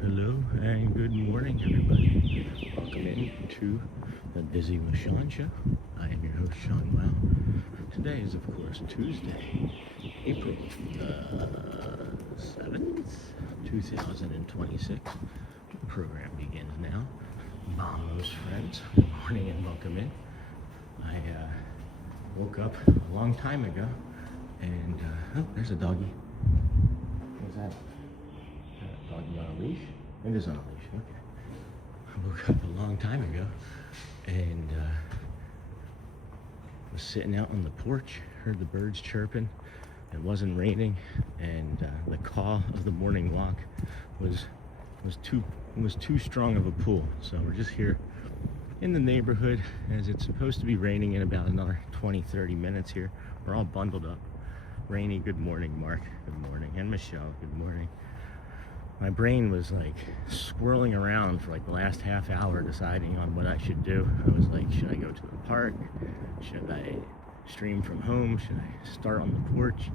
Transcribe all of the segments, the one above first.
Hello, and good morning, everybody. Welcome in to the Busy with Sean show. I am your host, Sean Wow. Today is, of course, Tuesday, April 7th, 2026. The program begins now. Vamos, friends. Good morning and welcome in. I woke up a long time ago, and oh, there's a doggy. What's that? Doggy on a leash? It is on a leash, okay. I woke up a long time ago and was sitting out on the porch, heard the birds chirping. It wasn't raining, and the call of the morning walk was too strong of a pull. So we're just here in the neighborhood, as it's supposed to be raining in about another 20-30 minutes here. We're all bundled up. Rainy, good morning, Mark. Good morning. And Michelle, good morning. My brain was like swirling around for like the last half hour deciding on what I should do. I was like, should I go to the park? Should I stream from home? Should I start on the porch?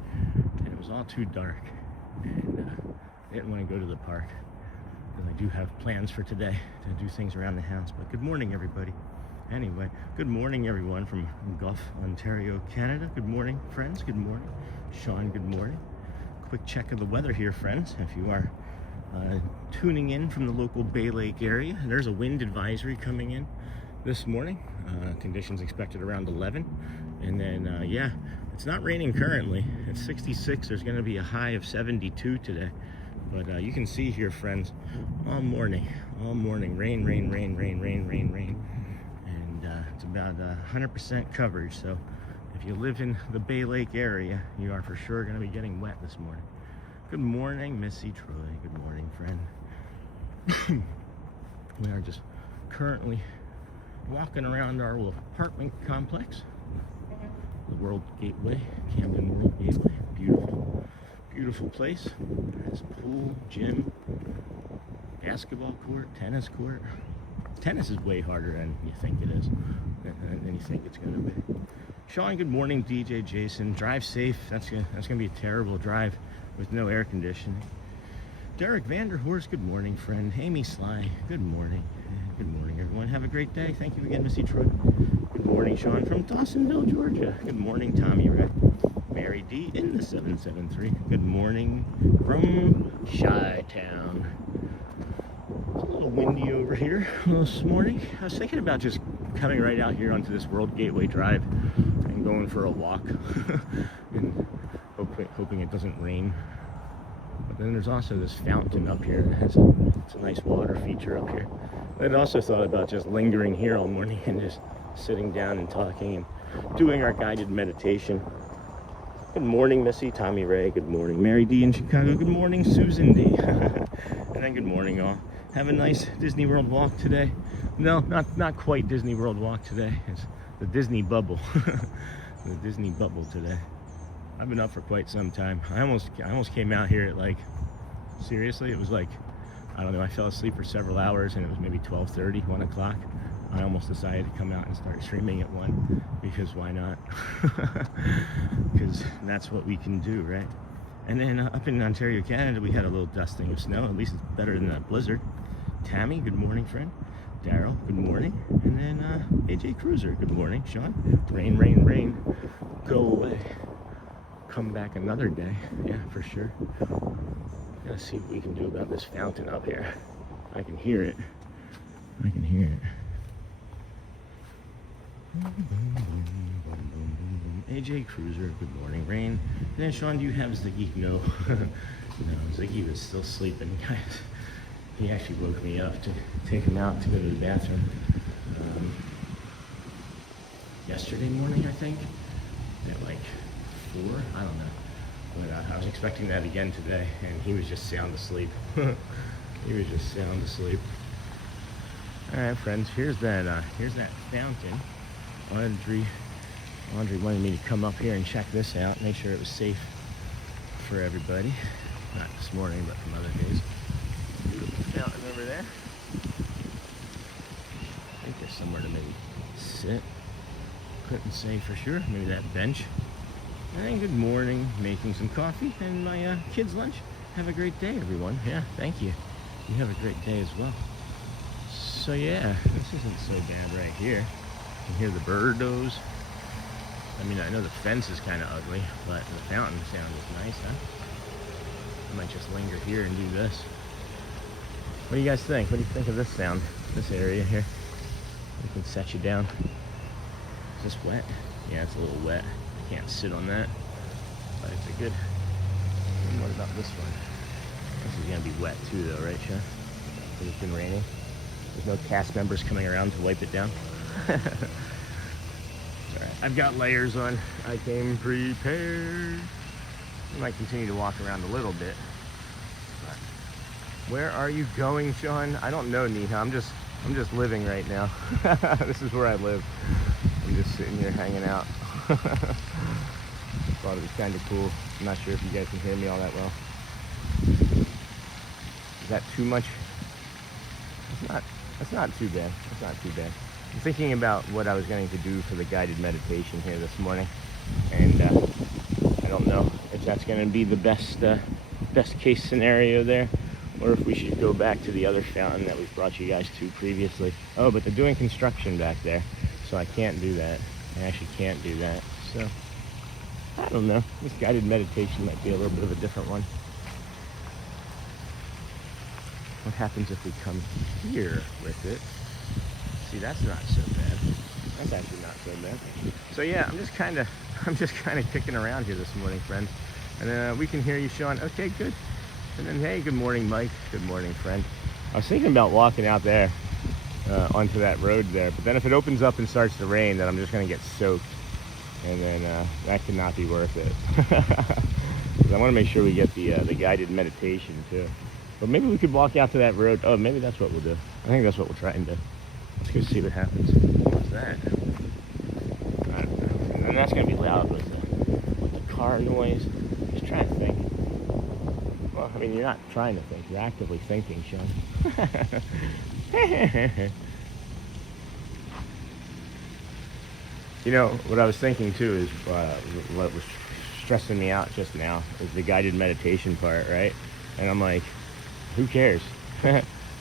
And it was all too dark, and I didn't want to go to the park because I do have plans for today to do things around the house. But good morning, everybody. Anyway, good morning, everyone from Guelph, Ontario, Canada. Good morning, friends. Good morning. Sean, good morning. Quick check of the weather here, friends. If you are tuning in from the local Bay Lake area, there's a wind advisory coming in this morning. Conditions expected around 11, and then yeah, it's not raining currently. It's 66. There's going to be a high of 72 today, but you can see here, friends, all morning rain, and it's about 100% coverage. So if you live in the Bay Lake area, you are for sure going to be getting wet this morning. Good morning, Missy Troy. Good morning, friend. We are just currently walking around our little apartment complex, the World Gateway, Camden World Gateway. Beautiful place. There's a pool, gym, basketball court, tennis court. Tennis is way harder than you think it is, than you think it's going to be. Sean, good morning. DJ Jason, drive safe. That's gonna be a terrible drive with no air conditioning. Derek Vanderhorst, good morning, friend. Amy Sly, good morning. Good morning, everyone. Have a great day. Thank you again, Missy Troy. Good morning, Sean from Dawsonville, Georgia. Good morning, Tommy Red. Mary D in the 773. Good morning from Chi-Town. It's a little windy over here this morning. I was thinking about just coming right out here onto this World Gateway Drive and going for a walk and hoping it doesn't rain. But then there's also this fountain up here that has it's a nice water feature up here. I'd also thought about just lingering here all morning and just sitting down and talking and doing our guided meditation. Good morning, Missy, Tommy Ray. Good morning, Mary D in Chicago. Good morning, Susan D. And then good morning, all. Have a nice Disney World walk today. No, not quite Disney World walk today. It's the Disney bubble. The Disney bubble today. I've been up for quite some time. I almost came out here at like, seriously, it was like, I don't know, I fell asleep for several hours and it was maybe 12:30, 1 o'clock. I almost decided to come out and start streaming at 1, because why not? Because that's what we can do, right? And then up in Ontario, Canada, we had a little dusting of snow. At least it's better than that blizzard. Tammy, good morning, friend. Daryl, good morning. And then AJ Cruiser, good morning. Sean, rain, go away. Come back another day. Yeah, for sure. Gotta see what we can do about this fountain up here. I can hear it. AJ Cruiser, good morning. Rain. Then Sean, do you have Ziggy? No. No, Ziggy was still sleeping, guys. He actually woke me up to take him out to go to the bathroom. Yesterday morning, I think, at like 4, I don't know. But I was expecting that again today, and he was just sound asleep. He was just sound asleep. All right, friends, here's that fountain. Audrey wanted me to come up here and check this out, make sure it was safe for everybody. Not this morning, but from other days. Beautiful fountain over there. I think there's somewhere to maybe sit. Couldn't say for sure. Maybe that bench. And good morning. Making some coffee and my kids' lunch. Have a great day, everyone. Yeah, thank you. You have a great day as well. So yeah, this isn't so bad right here. You can hear the birdos. I mean, I know the fence is kind of ugly, but the fountain sound is nice, huh? I might just linger here and do this. What do you guys think? What do you think of this sound? This area here? We can set you down. Is this wet? Yeah, it's a little wet. I can't sit on that, but it's a good. And what about this one? This is gonna be wet too, though, right, Sean? Because it's been raining. There's no cast members coming around to wipe it down. It's all right. I've got layers on. I came prepared. I might continue to walk around a little bit. But where are you going, Sean? I don't know, Neha. I'm just living right now. This is where I live. I'm just sitting here hanging out. Thought it was kind of cool. I'm not sure if you guys can hear me all that well. Is that too much? It's not too bad. It's not too bad. I'm thinking about what I was going to do for the guided meditation here this morning, and I don't know if that's going to be the best case scenario there, or if we should go back to the other fountain that we've brought you guys to previously. Oh, but they're doing construction back there, so I can't do that. I actually can't do that. So I don't know. This guided meditation might be a little bit of a different one. What happens if we come here with it? See, that's not so bad. That's actually not so bad. So yeah, I'm just kind of kicking around here this morning, friends. And then we can hear you, Sean. Okay, good. And then hey, good morning, Mike. Good morning, friend. I was thinking about walking out there onto that road there, but then if it opens up and starts to rain, then I'm just gonna get soaked, and then that could not be worth it. Because I want to make sure we get the guided meditation too. But maybe we could walk out to that road. Oh, maybe that's what we'll do. I think that's what we'll try and do. Let's go see what happens. What's that? I don't know. And that's going to be loud with the car noise. Just trying to think. Well, I mean, you're not trying to think. You're actively thinking, Sean. You know, what I was thinking, too, is what was stressing me out just now is the guided meditation part, right? And I'm like, who cares?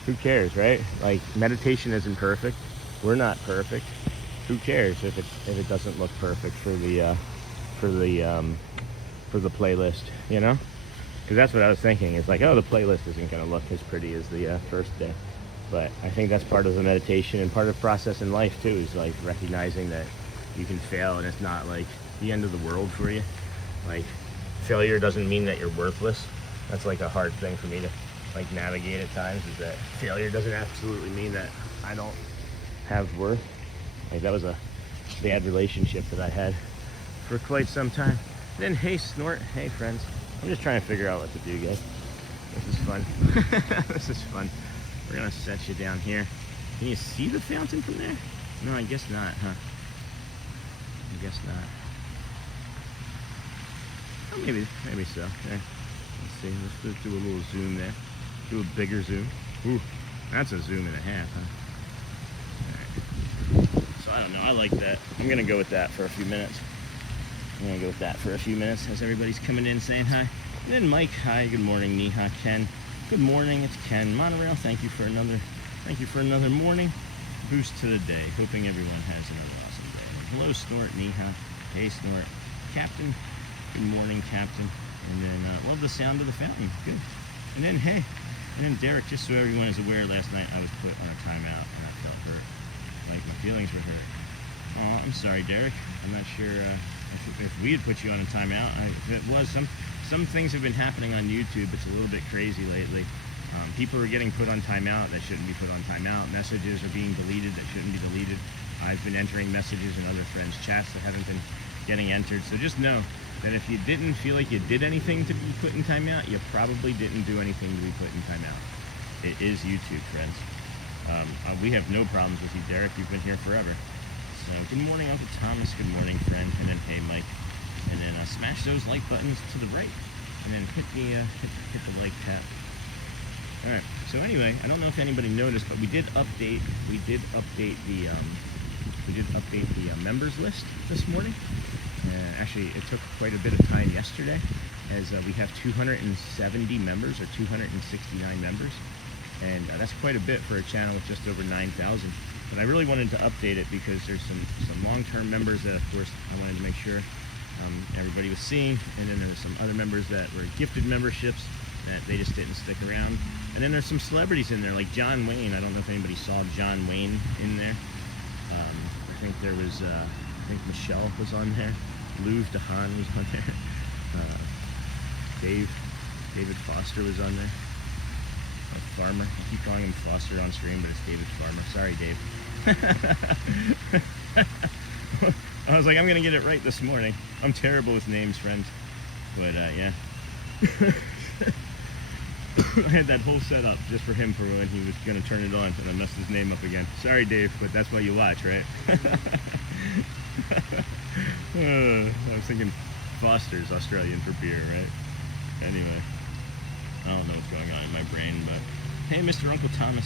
Who cares, right? Like, meditation isn't perfect. We're not perfect. Who cares if it doesn't look perfect for the playlist, you know? Because that's what I was thinking. It's like, oh, the playlist isn't going to look as pretty as the first day. But I think that's part of the meditation and part of the process in life too, is like recognizing that you can fail and it's not like the end of the world for you. Like, failure doesn't mean that you're worthless. That's like a hard thing for me to like navigate at times, is that failure doesn't absolutely mean that I don't have worth. Like, that was a bad relationship that I had for quite some time. Then hey, Snort. Hey, friends. I'm just trying to figure out what to do, guys. This is fun. This is fun. We're gonna set you down here. Can you see the fountain from there? No, I guess not, huh? I guess not. Oh, maybe so. There. Let's see. Let's do a little zoom there. Do a bigger zoom. Ooh, that's a zoom and a half, huh? Alright. So I don't know. I like that. I'm gonna go with that for a few minutes. As everybody's coming in saying hi. And then Mike, hi. Good morning, Neha. Ken. Good morning. It's Ken. Monorail. Thank you for another morning boost to the day. Hoping everyone has another awesome day. Hello, Snort. Neha. Hey, Snort. Captain. Good morning, Captain. And then love the sound of the fountain. Good. And then hey. And then Derek, just so everyone is aware, last night I was put on a timeout and I felt hurt. Like, my feelings were hurt. Aw, I'm sorry, Derek. I'm not sure if we had put you on a timeout. If it was, some things have been happening on YouTube. It's a little bit crazy lately. People are getting put on timeout that shouldn't be put on timeout. Messages are being deleted that shouldn't be deleted. I've been entering messages in other friends' chats that haven't been getting entered. So just know that if you didn't feel like you did anything to be put in timeout, you probably didn't do anything to be put in timeout. It is YouTube, friends. We have no problems with you, Derek. You've been here forever. So good morning, Uncle Thomas. Good morning, friend. And then hey, Mike. And then smash those like buttons to the right. And then hit the like tap. All right. So anyway, I don't know if anybody noticed, but we did update the members list this morning. Actually, it took quite a bit of time yesterday, as we have 270 members or 269 members, and that's quite a bit for a channel with just over 9,000. But I really wanted to update it because there's some long-term members that, of course, I wanted to make sure everybody was seeing, and then there's some other members that were gifted memberships that they just didn't stick around. And then there's some celebrities in there, like John Wayne. I don't know if anybody saw John Wayne in there. I think there was, I think Michelle was on there. Lou DeHaan was on there. David Foster was on there. Farmer. I keep calling him Foster on stream, but it's David Farmer. Sorry, Dave. I was like, I'm going to get it right this morning. I'm terrible with names, friends. But, yeah. I had that whole setup just for him for when he was going to turn it on, and I messed his name up again. Sorry, Dave, but that's why you watch, right? I was thinking Foster's Australian for beer, right? Anyway, I don't know what's going on in my brain, but hey, Mr. Uncle Thomas.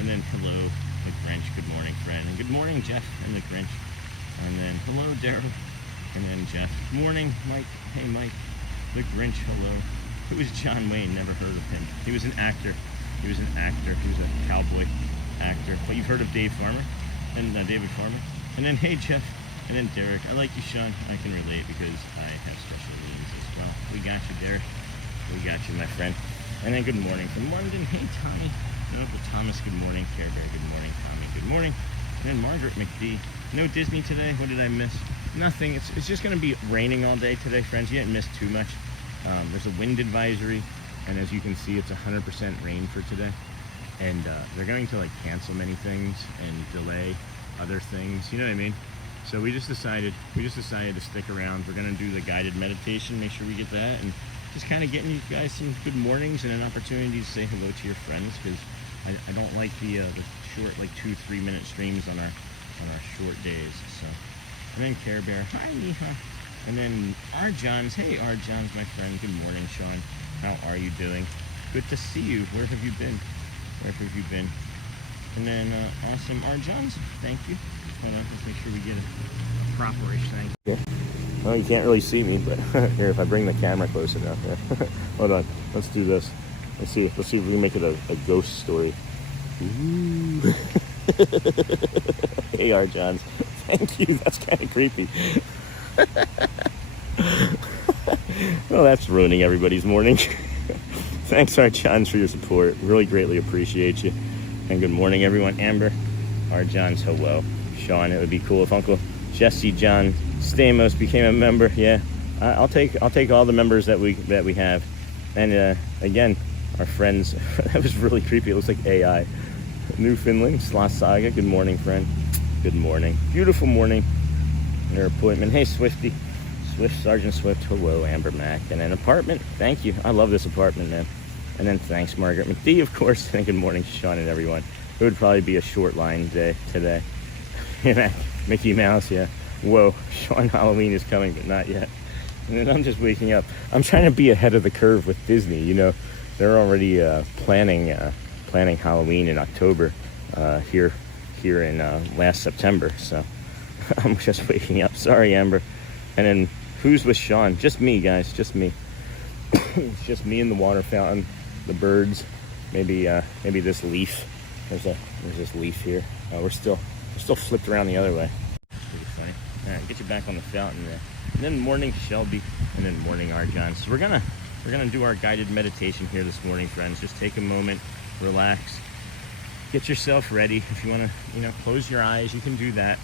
And then hello, the Grinch. Good morning, friend. And good morning, Jeff and the Grinch. And then hello, Daryl. And then Jeff. Morning, Mike. Hey, Mike. The Grinch, hello. Who is John Wayne? Never heard of him. He was an actor. He was a cowboy actor. But you've heard of Dave Farmer and David Farmer. And then hey, Jeff. And then Derek. I like you, Sean. I can relate because I have special needs as well. We got you, Derek. We got you, my friend. And then good morning from London. Hey, Tommy. Uncle Thomas, good morning. Care Bear, good morning. Tommy, good morning. And then Margaret McD. No Disney today. What did I miss? Nothing. It's just going to be raining all day today, friends. You didn't miss too much. There's a wind advisory, and as you can see, it's 100% rain for today. And they're going to like cancel many things and delay other things. You know what I mean? So we just decided to stick around. We're going to do the guided meditation. Make sure we get that, and just kind of getting you guys some good mornings and an opportunity to say hello to your friends, because I don't like the short, like 2-3 minute streams on our short days. So, and then Care Bear, hi Neha. And then R. Johns, hey R. Johns, my friend, good morning, Sean. How are you doing? Good to see you. Where have you been? Where have you been? And then awesome R. Johns, thank you. Hold on, let's make sure we get a proper-ish thank you. Yeah. Well, you can't really see me, but here, if I bring the camera close enough, yeah. Hold on, let's do this. Let's see if we can make it a ghost story. Ooh. Hey R. Johns, thank you. That's kind of creepy. Well, that's ruining everybody's morning. Thanks, R. Johns, for your support. Really greatly appreciate you. And good morning, everyone. Amber, R. Johns, hello. Sean, it would be cool if Uncle Jesse John Stamos became a member. Yeah, I'll take all the members that we have. And again, our friends. That was really creepy. It looks like AI. Newfoundland, Sloth Saga. Good morning, friend. Good morning. Beautiful morning. Your appointment. Hey, Swifty. Sergeant Swift. Hello, Amber Mac. And an apartment. Thank you. I love this apartment, man. And then thanks, Margaret McD, of course. And good morning, Sean and everyone. It would probably be a short line day today. Mickey Mouse, yeah. Whoa, Sean, Halloween is coming, but not yet. And then I'm just waking up. I'm trying to be ahead of the curve with Disney. You know, they're already planning Halloween in October here in last September. So I'm just waking up. Sorry, Amber. And then who's with Sean? Just me, guys. Just me. It's just me and the water fountain, the birds, maybe this leaf. There's this leaf here. We're still flipped around the other way. Pretty funny. All right, get you back on the fountain there. And then morning Shelby, and then morning R. John. So we're gonna do our guided meditation here this morning, friends. Just take a moment, relax, get yourself ready. If you wanna, close your eyes, you can do that.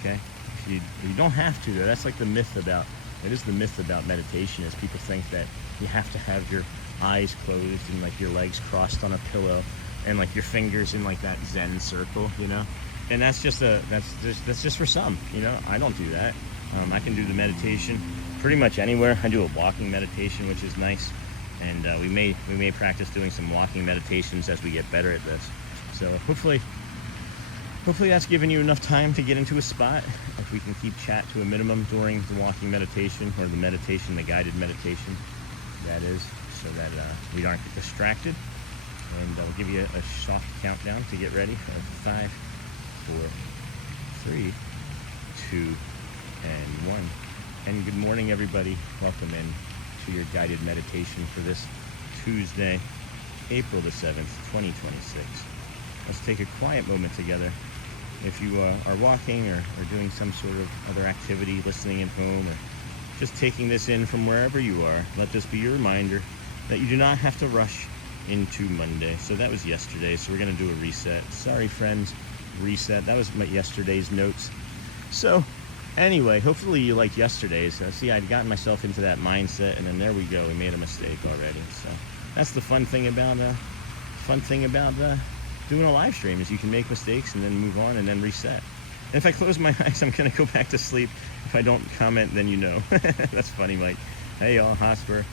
Okay. If You don't have to though. That's like the myth about, it is the myth about meditation, is people think that you have to have your eyes closed and like your legs crossed on a pillow and like your fingers in like that Zen circle, you know? And that's just for some, you know? I don't do that. I can do the meditation pretty much anywhere. I do a walking meditation, which is nice. And we may practice doing some walking meditations as we get better at this. So hopefully that's given you enough time to get into a spot. If we can keep chat to a minimum during the walking meditation, or the guided meditation, that is, so that we aren't distracted. And I'll give you a soft countdown to get ready. 5, 4, 3, 2, and 1. And good morning, everybody. Welcome in to your guided meditation for this Tuesday, April the 7th, 2026. Let's take a quiet moment together. If you are walking or doing some sort of other activity, listening at home, or just taking this in from wherever you are, let this be your reminder that you do not have to rush into Monday. So that was yesterday, so we're going to do a reset. Sorry, friends, reset. That was yesterday's notes. So anyway, hopefully you liked yesterday's. See, I'd gotten myself into that mindset, and then there we go. We made a mistake already. So that's the fun thing about doing a live stream, is you can make mistakes and then move on and then reset. And if I close my eyes, I'm going to go back to sleep. If I don't comment, then you know. That's funny, Mike. Hey, y'all, Hosper.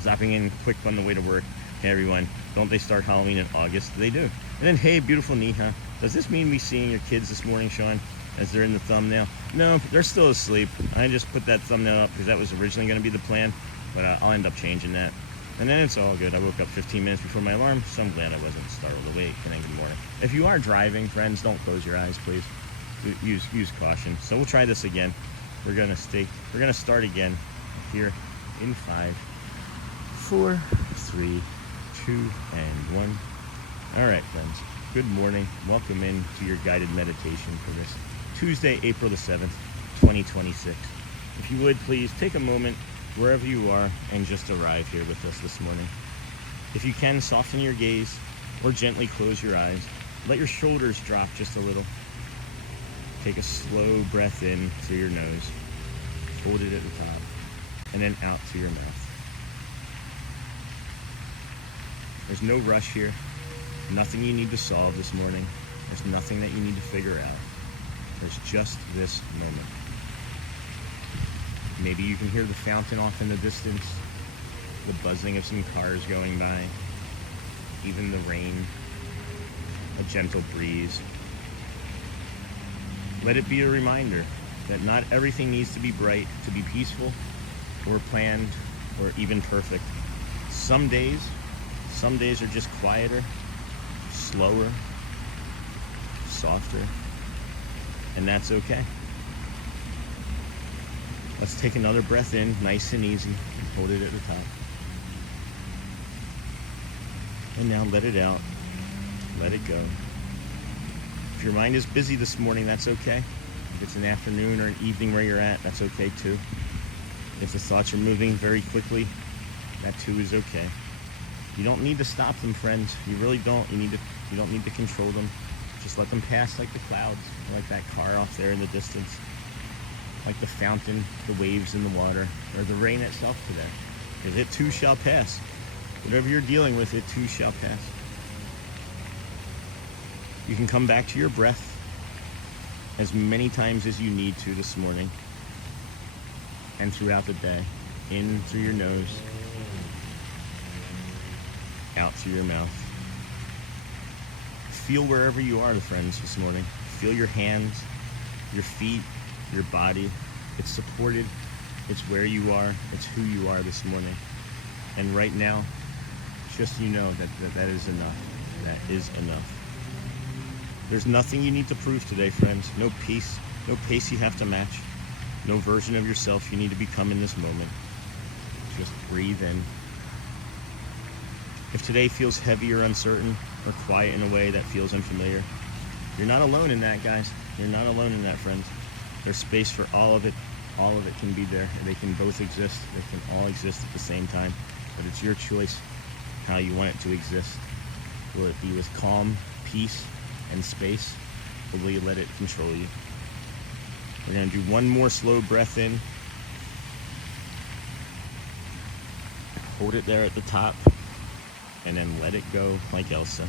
Zapping in quick on the way to work. Hey, everyone. Don't they start Halloween in August? They do. And then, hey, beautiful Neha. Does this mean we seeing your kids this morning, Sean, as they're in the thumbnail? No, they're still asleep. I just put that thumbnail up because that was originally going to be the plan, but I'll end up changing that. And then it's all good. I woke up 15 minutes before my alarm, so I'm glad I wasn't startled awake. And then good morning. If you are driving, friends, don't close your eyes, please. Use caution. So we'll try this again. We're gonna start again here in 5, 4, 3, 2, and 1. All right, friends. Good morning. Welcome in to your guided meditation for this Tuesday, April the 7th, 2026. If you would, please take a moment wherever you are and just arrive here with us this morning. If you can, soften your gaze or gently close your eyes. Let your shoulders drop just a little. Take a slow breath in through your nose. Hold it at the top and then out through your mouth. There's no rush here. Nothing you need to solve this morning. There's nothing that you need to figure out. There's just this moment. Maybe you can hear the fountain off in the distance, the buzzing of some cars going by, even the rain, a gentle breeze. Let it be a reminder that not everything needs to be bright to be peaceful or planned or even perfect. Some days are just quieter, slower, softer, and that's okay. Let's take another breath in, nice and easy, and hold it at the top. And now let it out. Let it go. If your mind is busy this morning, that's okay. If it's an afternoon or an evening where you're at, that's okay too. If the thoughts are moving very quickly, that too is okay. You don't need to stop them, friends. You really don't. You don't need to control them. Just let them pass like the clouds, like that car off there in the distance. Like the fountain, the waves in the water, or the rain itself today. Because it too shall pass. Whatever you're dealing with, it too shall pass. You can come back to your breath as many times as you need to this morning and throughout the day. In through your nose, out through your mouth. Feel wherever you are, friends, this morning. Feel your hands, your feet, your body. It's supported. It's where you are. It's who you are this morning. And right now, just that is enough. That is enough. There's nothing you need to prove today, friends. No pace you have to match. No version of yourself you need to become in this moment. Just breathe in. If today feels heavy or uncertain or quiet in a way that feels unfamiliar, you're not alone in that, guys. You're not alone in that, friends. There's space for all of it. All of it can be there. They can both exist. They can all exist at the same time. But it's your choice how you want it to exist. Will it be with calm, peace, and space, or will you let it control you? We're gonna do one more slow breath in. Hold it there at the top, and then let it go like Elsa.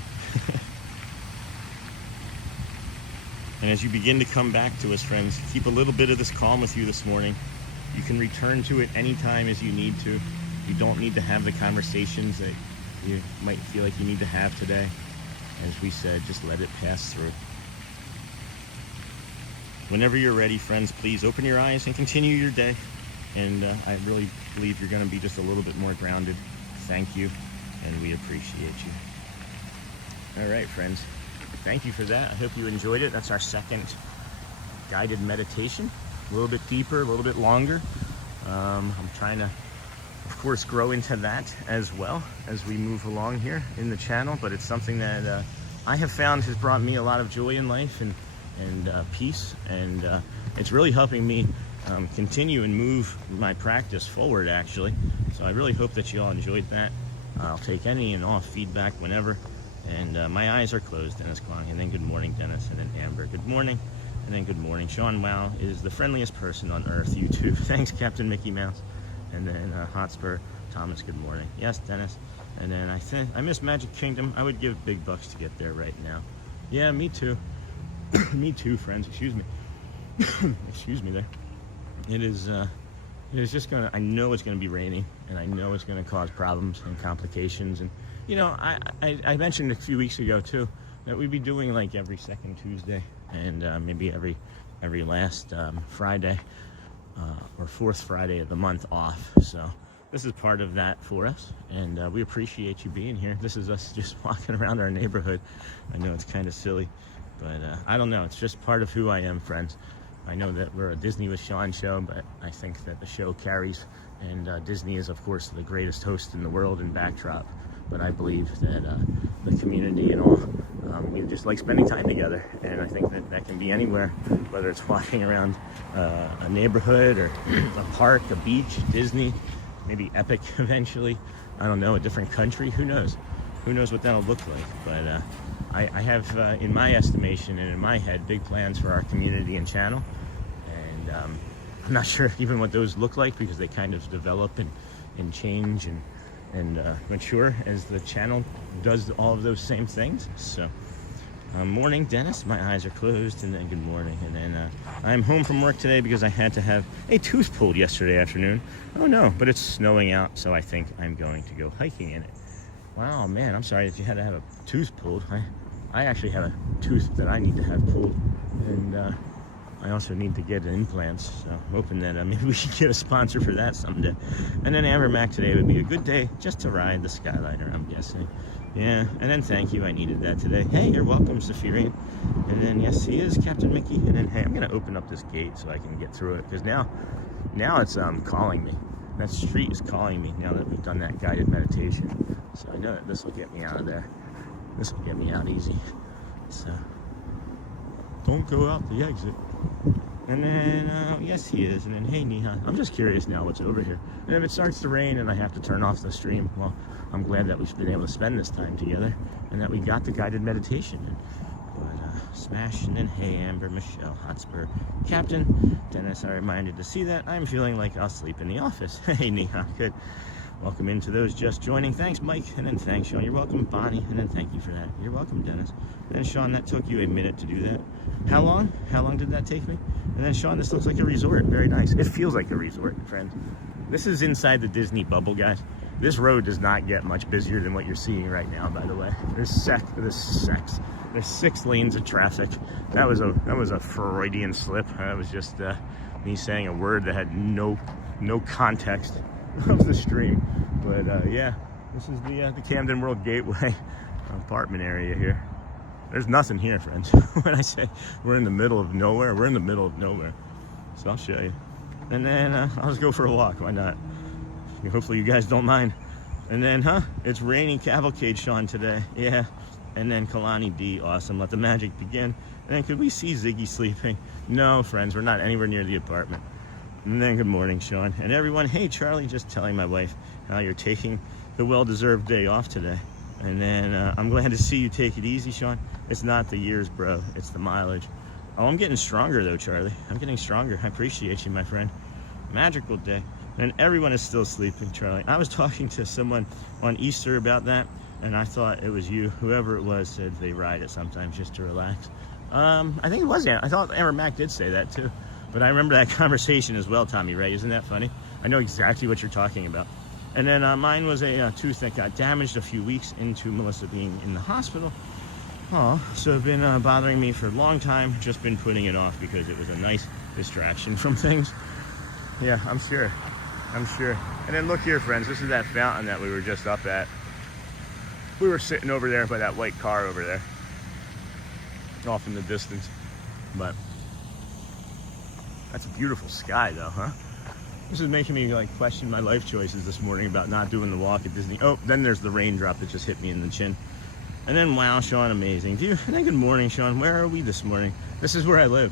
And as you begin to come back to us, friends, keep a little bit of this calm with you this morning. You can return to it anytime as you need to. You don't need to have the conversations that you might feel like you need to have today. As we said, just let it pass through. Whenever you're ready, friends, please open your eyes and continue your day. And I really believe you're going to be just a little bit more grounded. Thank you, and we appreciate you. All right, friends. Thank you for that. I hope you enjoyed it. That's our second guided meditation. A little bit deeper, a little bit longer. I'm trying to, of course, grow into that as well as we move along here in the channel. But it's something that I have found has brought me a lot of joy in life and peace. And it's really helping me continue and move my practice forward, actually. So I really hope that you all enjoyed that. I'll take any and all feedback whenever. And my eyes are closed, Dennis Kwong. And then good morning, Dennis. And then Amber, good morning. And then good morning. Sean Wow is the friendliest person on earth, you too. Thanks, Captain Mickey Mouse. And then Hotspur Thomas, good morning. Yes, Dennis. And then I miss Magic Kingdom. I would give big bucks to get there right now. Yeah, me too. Me too, friends. Excuse me. Excuse me there. It is just gonna, I know it's gonna be raining, and I know it's gonna cause problems and complications. And you know, I mentioned a few weeks ago too that we'd be doing like every second Tuesday and maybe every last Friday or fourth Friday of the month off. So this is part of that for us, and we appreciate you being here. This is us just walking around our neighborhood. I know it's kind of silly, but I don't know. It's just part of who I am, friends. I know that we're a Disney with Sean show, but I think that the show carries, and Disney is, of course, the greatest host in the world and backdrop. But I believe that the community and all, we just like spending time together. And I think that can be anywhere, whether it's walking around a neighborhood or a park, a beach, Disney, maybe Epic eventually. I don't know, a different country, who knows? Who knows what that'll look like? But I have, in my estimation and in my head, big plans for our community and channel. And I'm not sure even what those look like, because they kind of develop and change and mature as the channel does all of those same things. So morning, Dennis. My eyes are closed. And then good morning. And then I'm home from work today because I had to have a tooth pulled yesterday afternoon. Oh no, but it's snowing out, so I think I'm going to go hiking in it. Wow, man, I'm sorry that you had to have a tooth pulled. I actually have a tooth that I need to have pulled, and I also need to get implants, so I'm hoping that maybe we can get a sponsor for that someday. And then Amber Mac, today would be a good day just to ride the Skyliner, I'm guessing. Yeah, and then thank you, I needed that today. Hey, you're welcome, Zafirian. And then, yes, he is, Captain Mickey. And then, hey, I'm going to open up this gate so I can get through it, because now it's calling me. That street is calling me now that we've done that guided meditation. So I know that this will get me out of there. This will get me out easy. So don't go out the exit. And then, yes, he is. And then, hey, Niha, I'm just curious now what's over here. And if it starts to rain and I have to turn off the stream, well, I'm glad that we've been able to spend this time together and that we got the guided meditation. But, smash, and then, hey, Amber, Michelle, Hotspur, Captain, Dennis, I reminded to see that. I'm feeling like I'll sleep in the office. Hey, Niha, good. Welcome into those just joining. Thanks, Mike. And then thanks, Sean. You're welcome, Bonnie. And then thank you for that. You're welcome, Dennis. And then, Sean, that took you a minute to do that. How long? How long did that take me? And then, Sean, this looks like a resort. Very nice. It feels like a resort, friends. This is inside the Disney bubble, guys. This road does not get much busier than what you're seeing right now, by the way. There's 6 lanes of traffic. That was a Freudian slip. That was just me saying a word that had no context of the stream. But yeah, this is the Camden World Gateway apartment area here. There's nothing here, friends. When I say we're in the middle of nowhere, we're in the middle of nowhere. So I'll show you. And then I'll just go for a walk. Why not? Hopefully you guys don't mind. And then, it's raining cavalcade, Sean, today. Yeah. And then Kalani D, awesome. Let the magic begin. And then could we see Ziggy sleeping? No, friends, we're not anywhere near the apartment. And then good morning, Sean. And everyone, hey, Charlie, just telling my wife how you're taking the well-deserved day off today. And then I'm glad to see you take it easy, Sean. It's not the years, bro. It's the mileage. Oh, I'm getting stronger though, Charlie. I'm getting stronger. I appreciate you, my friend. Magical day. And everyone is still sleeping, Charlie. I was talking to someone on Easter about that, and I thought it was you. Whoever it was said they ride it sometimes just to relax. I think it was Anna. I thought Amber Mac did say that too. But I remember that conversation as well, Tommy Ray. Isn't that funny? I know exactly what you're talking about. And then mine was a tooth that got damaged a few weeks into Melissa being in the hospital. Oh, so it's been bothering me for a long time. Just been putting it off because it was a nice distraction from things. Yeah, I'm sure. I'm sure. And then look here, friends. This is that fountain that we were just up at. We were sitting over there by that white car over there, off in the distance. But that's a beautiful sky, though, huh? This is making me like question my life choices this morning about not doing the walk at Disney. Oh, then there's the raindrop that just hit me in the chin. And then, wow, Sean, amazing. And then good morning, Sean. Where are we this morning? This is where I live.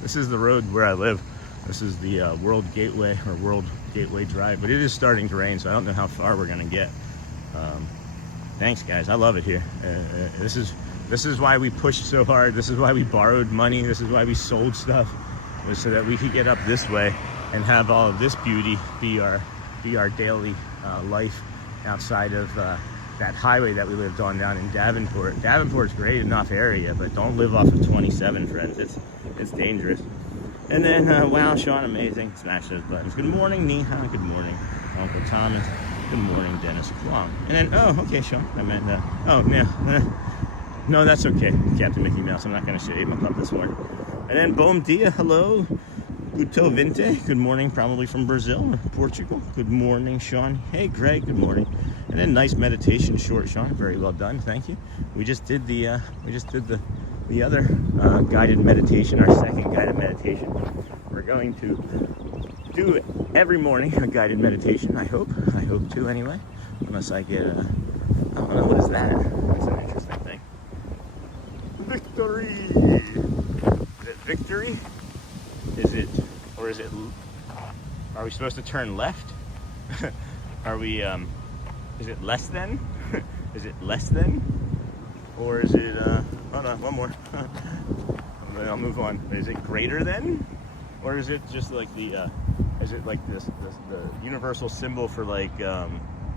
This is the road where I live. This is the World Gateway, or World Gateway Drive. But it is starting to rain, so I don't know how far we're gonna get. Thanks, guys. I love it here. This is why we pushed so hard. This is why we borrowed money. This is why we sold stuff, was so that we could get up this way and have all of this beauty be our daily life outside of that highway that we lived on down in Davenport. Davenport's great enough area, but don't live off of 27, friends. It's dangerous. And then, wow, Sean, amazing. Smash those buttons. Good morning, Neha. Good morning, Uncle Thomas. Good morning, Dennis Kwong. And then, oh, okay, Sean. I meant, oh, yeah. No, that's okay, Captain Mickey Mouse. I'm not going to shave my pup this morning. And then, bom dia, hello. Guto Vinte, good morning, probably from Brazil or Portugal. Good morning, Sean. Hey, Greg, good morning. And then nice meditation short, Sean. Very well done, thank you. We just did the other guided meditation, our second guided meditation. We're going to do it every morning, a guided meditation. I hope to anyway. Unless I get I don't know, what is that? That's an interesting thing. Victory. Is it victory? Is it, or is it, are we supposed to turn left? Are we, is it less than? Is it less than? Or is it, hold on, one more. Then I'll move on. Is it greater than? Or is it just like the, is it like the universal symbol for like,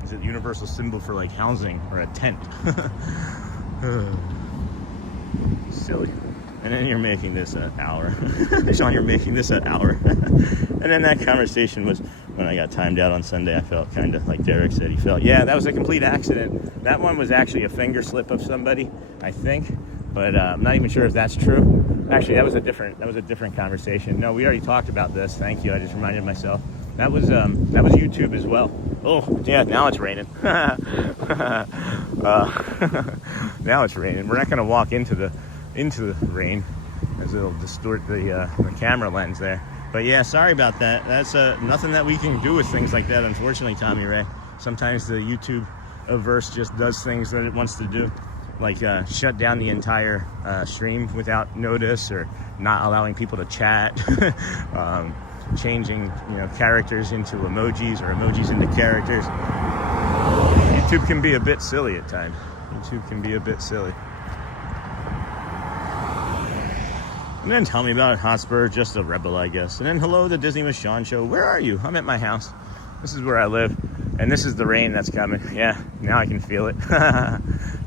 is it the universal symbol for like housing or a tent? Silly. And then you're making this an hour. Sean, you're making this an hour. And then that conversation was when I got timed out on Sunday. I felt kind of like Derek said he felt. Yeah, that was a complete accident. That one was actually a finger slip of somebody, I think. But I'm not even sure if that's true. Actually, that was a different conversation. No, we already talked about this. Thank you. I just reminded myself. That was YouTube as well. Oh, yeah, now it's raining. Now it's raining. We're not going to walk into the rain, as it'll distort the camera lens there. But yeah, sorry about that. That's nothing that we can do with things like that, unfortunately, Tommy Ray. Sometimes the YouTube-verse just does things that it wants to do, like shut down the entire stream without notice, or not allowing people to chat, changing characters into emojis, or emojis into characters. YouTube can be a bit silly at times. YouTube can be a bit silly. And then tell me about Hotspur, just a rebel, I guess. And then hello, the Disney with Sean show. Where are you? I'm at my house. This is where I live. And this is the rain that's coming. Yeah, now I can feel it.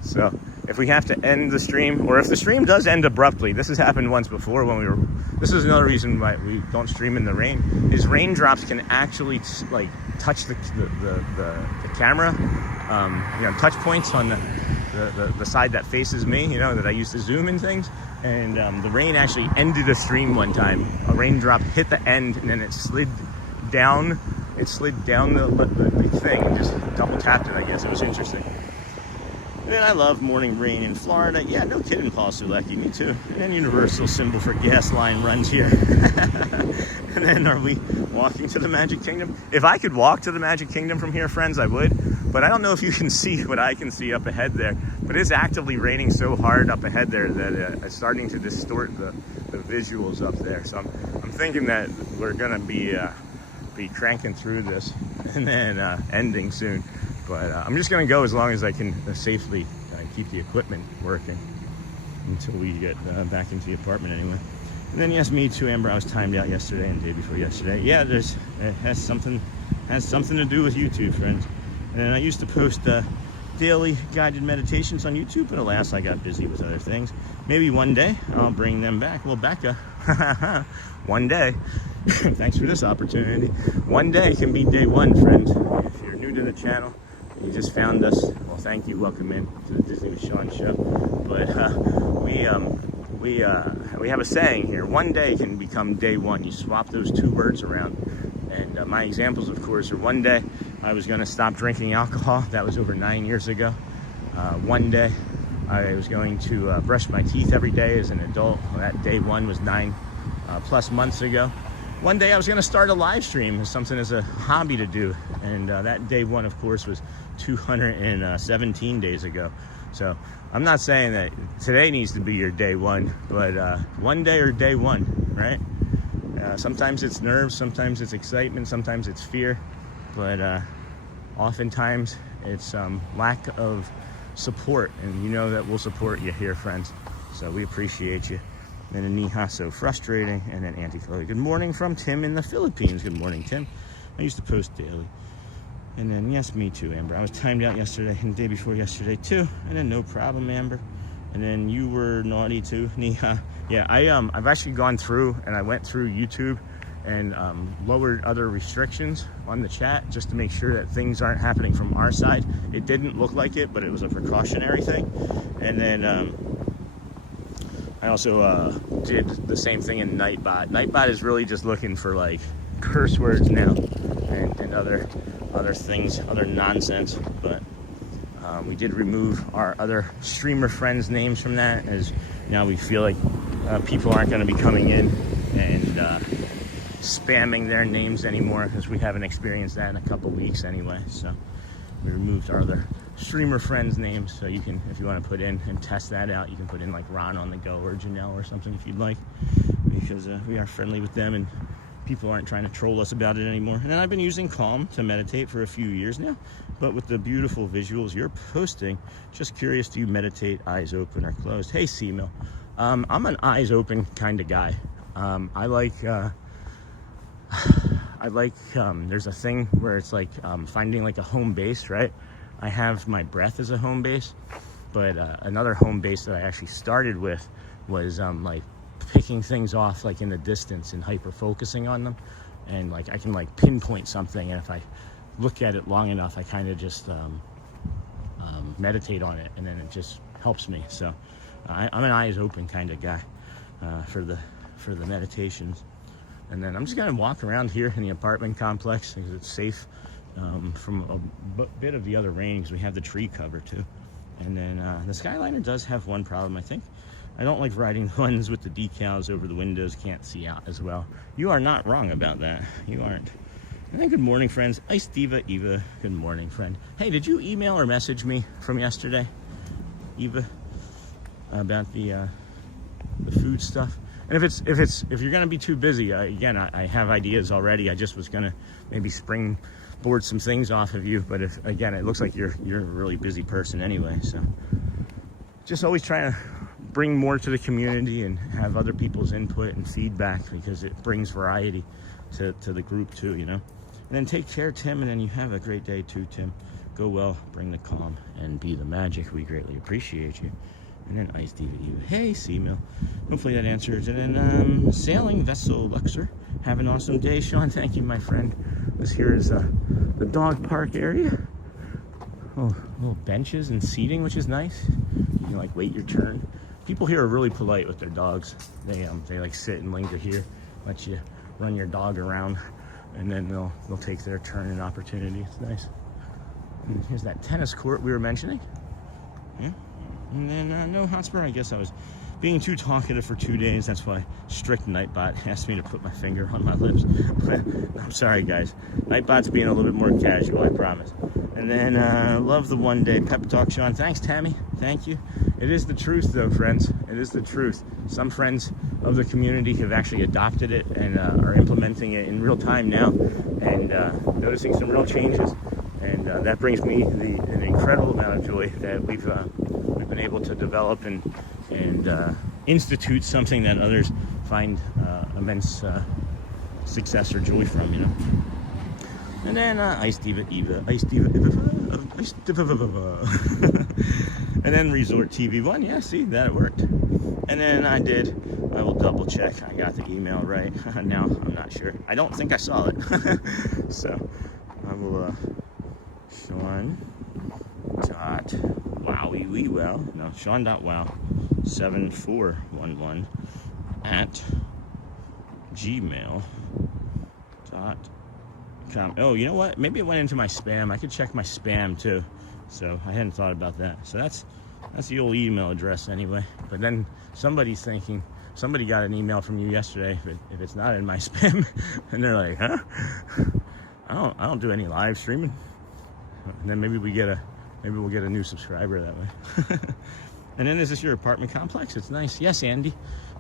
So if we have to end the stream, or if the stream does end abruptly, this has happened once before when this is another reason why we don't stream in the rain, is raindrops can actually like touch the camera, touch points on the side that faces me, that I used to zoom in things. And the rain actually ended a stream one time. A raindrop hit the end, and then it slid down. It slid down the thing and just double tapped it, I guess. It was interesting. And then I love morning rain in Florida. Yeah, no kidding, Paul Sulecki, me too. And then universal symbol for gas line runs here. And then are we walking to the Magic Kingdom? If I could walk to the Magic Kingdom from here, friends, I would. But I don't know if you can see what I can see up ahead there. But it's actively raining so hard up ahead there that it's starting to distort the visuals up there. So I'm thinking that we're gonna be cranking through this and then ending soon. But I'm just gonna go as long as I can safely keep the equipment working. until we get back into the apartment anyway. And then yes, me too, Amber. I was timed out yesterday and the day before yesterday. Yeah, it has something to do with YouTube, friends. And I used to post daily guided meditations on YouTube, but alas, I got busy with other things. Maybe one day I'll bring them back. Well, Becca, one day. Thanks for this opportunity. One day can be day one, friends. If you're new to the channel, you just found us, well, thank you. Welcome in to the Disney with Sean show. But we have a saying here: one day can become day one. You swap those two words around. And my examples, of course, are one day I was going to stop drinking alcohol. That was over 9 years ago. One day I was going to brush my teeth every day as an adult. Well, that day one was 9 plus months ago. One day I was going to start a live stream as something as a hobby to do. And that day one, of course, was 217 days ago. So I'm not saying that today needs to be your day one, but one day or day one, right? Sometimes it's nerves, sometimes it's excitement, sometimes it's fear, but oftentimes it's lack of support, and you know that we'll support you here, friends. So we appreciate you. And a Niha, so frustrating, and then Auntie-Chloe. Good morning from Tim in the Philippines. Good morning, Tim. I used to post daily. And then, yes, me too, Amber. I was timed out yesterday and the day before yesterday, too. And then, no problem, Amber. And then you were naughty, too, Niha. Yeah, I've actually gone through, and I went through YouTube and lowered other restrictions on the chat just to make sure that things aren't happening from our side. It didn't look like it, but it was a precautionary thing. And then I also did the same thing in Nightbot. Nightbot is really just looking for like curse words now and other things, other nonsense. But we did remove our other streamer friends' names from that, as now we feel like people aren't going to be coming in and spamming their names anymore, because we haven't experienced that in a couple weeks anyway. So we removed our other streamer friends' names, so you can, if you want to put in and test that out, you can put in like Ron on the Go or Janelle or something if you'd like, because we are friendly with them and people aren't trying to troll us about it anymore. And then I've been using Calm to meditate for a few years now, but with the beautiful visuals you're posting, just curious, do you meditate eyes open or closed? Hey, C-Mill. I'm an eyes open kind of guy. I like there's a thing where it's like finding like a home base, right? I have my breath as a home base, but another home base that I actually started with was like picking things off like in the distance and hyper focusing on them, and like I can like pinpoint something, and if I look at it long enough, I kind of just meditate on it, and then it just helps me. So I'm an eyes open kind of guy for the meditations. And then I'm just gonna walk around here in the apartment complex because it's safe from a bit of the other rain, because we have the tree cover too. And then the Skyliner does have one problem, I think. I don't like riding the ones with the decals over the windows, can't see out as well. You are not wrong about that. You aren't. And then good morning, friends. Ice Diva Eva, good morning, friend. Hey, did you email or message me from yesterday, Eva, about the food stuff? And if you're gonna be too busy, again, I have ideas already. I just was gonna maybe springboard some things off of you, but if, again, it looks like you're a really busy person anyway. So just always trying to bring more to the community and have other people's input and feedback, because it brings variety to the group too, you know. And then take care, Tim, and then you have a great day too, Tim. Go well, bring the calm, and be the magic. We greatly appreciate you. And then Ice DVD. Hey, C-Mill. Hopefully that answers. And then Sailing Vessel Luxor. Have an awesome day, Sean. Thank you, my friend. This here is the dog park area. Oh, little benches and seating, which is nice. You can like wait your turn. People here are really polite with their dogs. They like sit and linger here, let you run your dog around, and then they'll take their turn and opportunity. It's nice. And here's that tennis court we were mentioning. Yeah. And then no Hotspur. I guess I was being too talkative for 2 days. That's why strict Nightbot asked me to put my finger on my lips. I'm sorry, guys. Nightbot's being a little bit more casual, I promise. And then love the one day pep talk, Sean. Thanks, Tammy. Thank you. It is the truth, though, friends. It is the truth. Some friends of the community have actually adopted it and are implementing it in real time now, and noticing some real changes. And that brings me an incredible amount of joy that we've been able to develop and and institute something that others find immense success or joy from, you know. And then Ice Diva Eva, Ice Diva Eva, Ice Diva Eva. And then Resort TV 1, yeah, see, that it worked. And then I will double check, I got the email right. Now, I'm not sure. I don't think I saw it. So, I will, Sean dot wow, no, Sean dot wow 7411 at gmail.com. Oh, you know what? Maybe it went into my spam. I could check my spam too. So I hadn't thought about that. So that's the old email address anyway. But then somebody's thinking, somebody got an email from you yesterday if it's not in my spam, and they're like, huh? I don't do any live streaming. And then maybe we'll get a new subscriber that way. And then, is this your apartment complex? It's nice. Yes, Andy.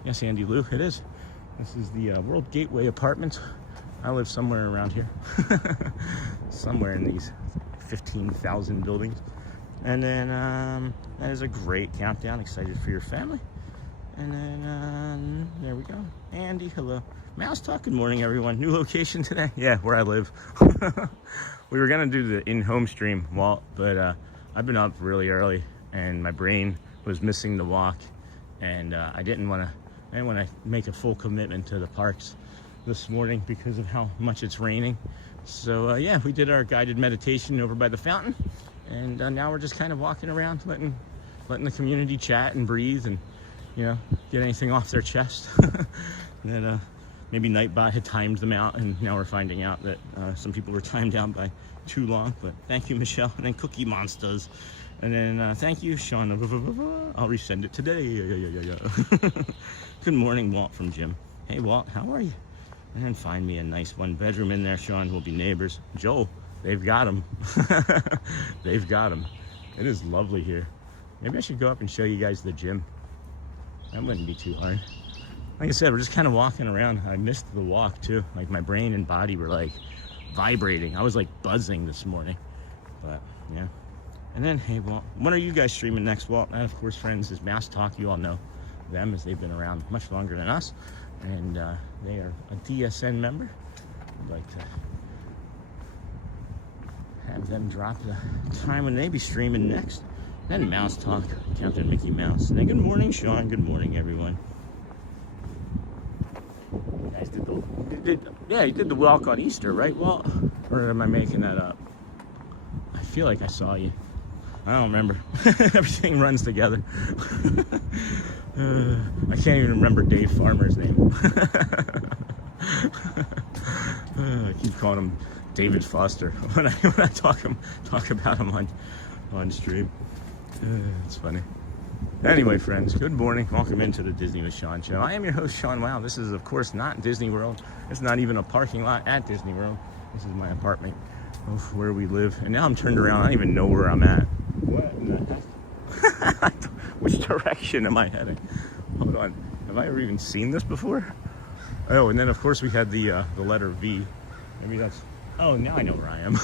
Yes, Andy Lou, it is. This is the World Gateway Apartments. I live somewhere around here. Somewhere in these 15,000 buildings. And then that is a great countdown. Excited for your family. And then there we go. Andy, hello. Mouse Talk, good morning, everyone. New location today? Yeah, where I live. We were going to do the in-home stream, Walt, but I've been up really early, and my brain was missing the walk, and I didn't want to make a full commitment to the parks this morning because of how much it's raining. So yeah, we did our guided meditation over by the fountain, and now we're just kind of walking around, letting the community chat and breathe, and you know, get anything off their chest. That maybe Nightbot had timed them out, and now we're finding out that some people were timed out by too long. But thank you, Michelle, and then Cookie Monsters, and then thank you, Sean. I'll resend it today. Yeah. Good morning, Walt from Jim. Hey, Walt, how are you? And then find me a nice one bedroom in there, Sean. We'll be neighbors. Joel, they've got him. They've got him. It is lovely here. Maybe I should go up and show you guys the gym. That wouldn't be too hard. Like I said, we're just kind of walking around. I missed the walk too. Like my brain and body were like vibrating. I was like buzzing this morning. But yeah. And then, hey, Walt, when are you guys streaming next, Walt? And of course, friends, is Mouse Talk. You all know them as they've been around much longer than us. And they are a DSN member. I'd like to have them drop the time when they be streaming next. Then Mouse Talk, Captain Mickey Mouse. And then good morning, Sean. Good morning, everyone. You guys you did the walk on Easter, right, Walt? Or am I making that up? I feel like I saw you. I don't remember. Everything runs together. I can't even remember Dave Farmer's name. I keep calling him David Foster when I talk about him on stream. It's funny. Anyway, friends, good morning. Welcome into the Disney with Sean show. I am your host, Sean Wow. This is, of course, not Disney World. It's not even a parking lot at Disney World. This is my apartment of where we live. And now I'm turned around. I don't even know where I'm at. What in the heck? Which direction am I heading? Hold on. Have I ever even seen this before? Oh, and then, of course, we had the letter V. Maybe that's... Oh, now I know where I am.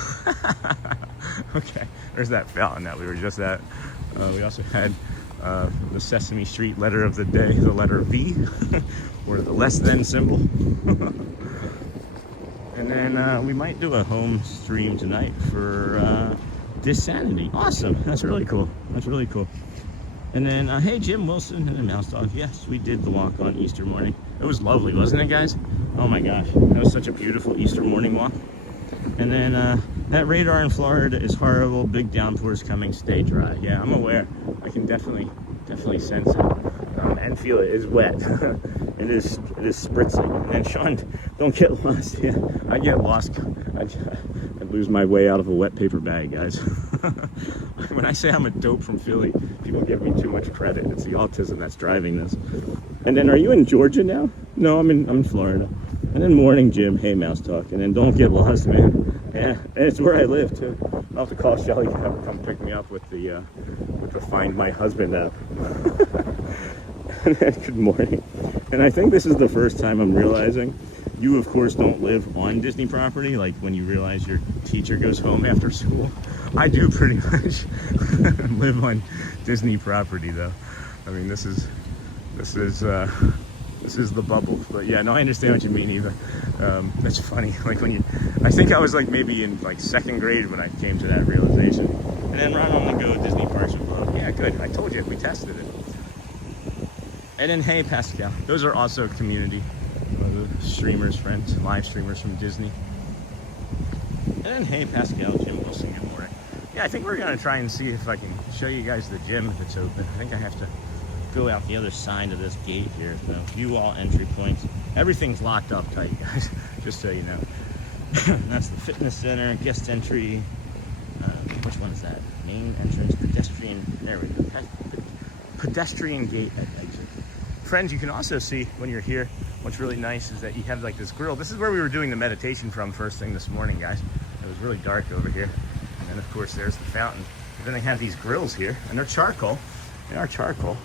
Okay. There's that fountain that we were just at. We also had the Sesame Street letter of the day, the letter V, or the less than symbol. And then we might do a home stream tonight for Dissanity. Awesome. That's really cool. That's really cool. And then, hey, Jim Wilson and then Mouse Dog. Yes, we did the walk on Easter morning. It was lovely, wasn't it, guys? Oh my gosh. That was such a beautiful Easter morning walk. And then that radar in Florida is horrible. Big downpours coming. Stay dry. Yeah, I'm aware. I can definitely sense it and feel it. It's wet. It is spritzing. And Sean, don't get lost. Yeah, I get lost. I lose my way out of a wet paper bag, guys. When I say I'm a dope from Philly, people give me too much credit. It's the autism that's driving this. And then, are you in Georgia now? No, I'm in Florida. And then morning, Jim. Hey, Mouse Talk. And then don't get lost, man. Yeah, and it's where I live too. I'll have to call Shelly to come pick me up with the Find My Husband app. And then, good morning. And I think this is the first time I'm realizing you, of course, don't live on Disney property. Like when you realize your teacher goes home after school. I do pretty much live on Disney property, though. I mean, this is This is the bubble. But yeah, no, I understand what you mean, Eva. That's funny. Like I think I was like maybe in like 2nd grade when I came to that realization. And then run on the go, Disney parks would blow. Yeah, good. I told you, we tested it. And then, hey, Pascal. Those are also community streamers, friends, live streamers from Disney. And then, hey, Pascal, Jim Wilson, good morning. Yeah, I think we're going to try and see if I can show you guys the gym if it's open. I think I have to go out the other side of this gate here. So, view all entry points. Everything's locked up tight, guys, just so you know. That's the fitness center, guest entry. Which one is that? Main entrance, pedestrian, there we go. Pedestrian gate at exit. Friends, you can also see when you're here, what's really nice is that you have like this grill. This is where we were doing the meditation from first thing this morning, guys. It was really dark over here. And then of course there's the fountain. But then they have these grills here, and they're charcoal. They are charcoal.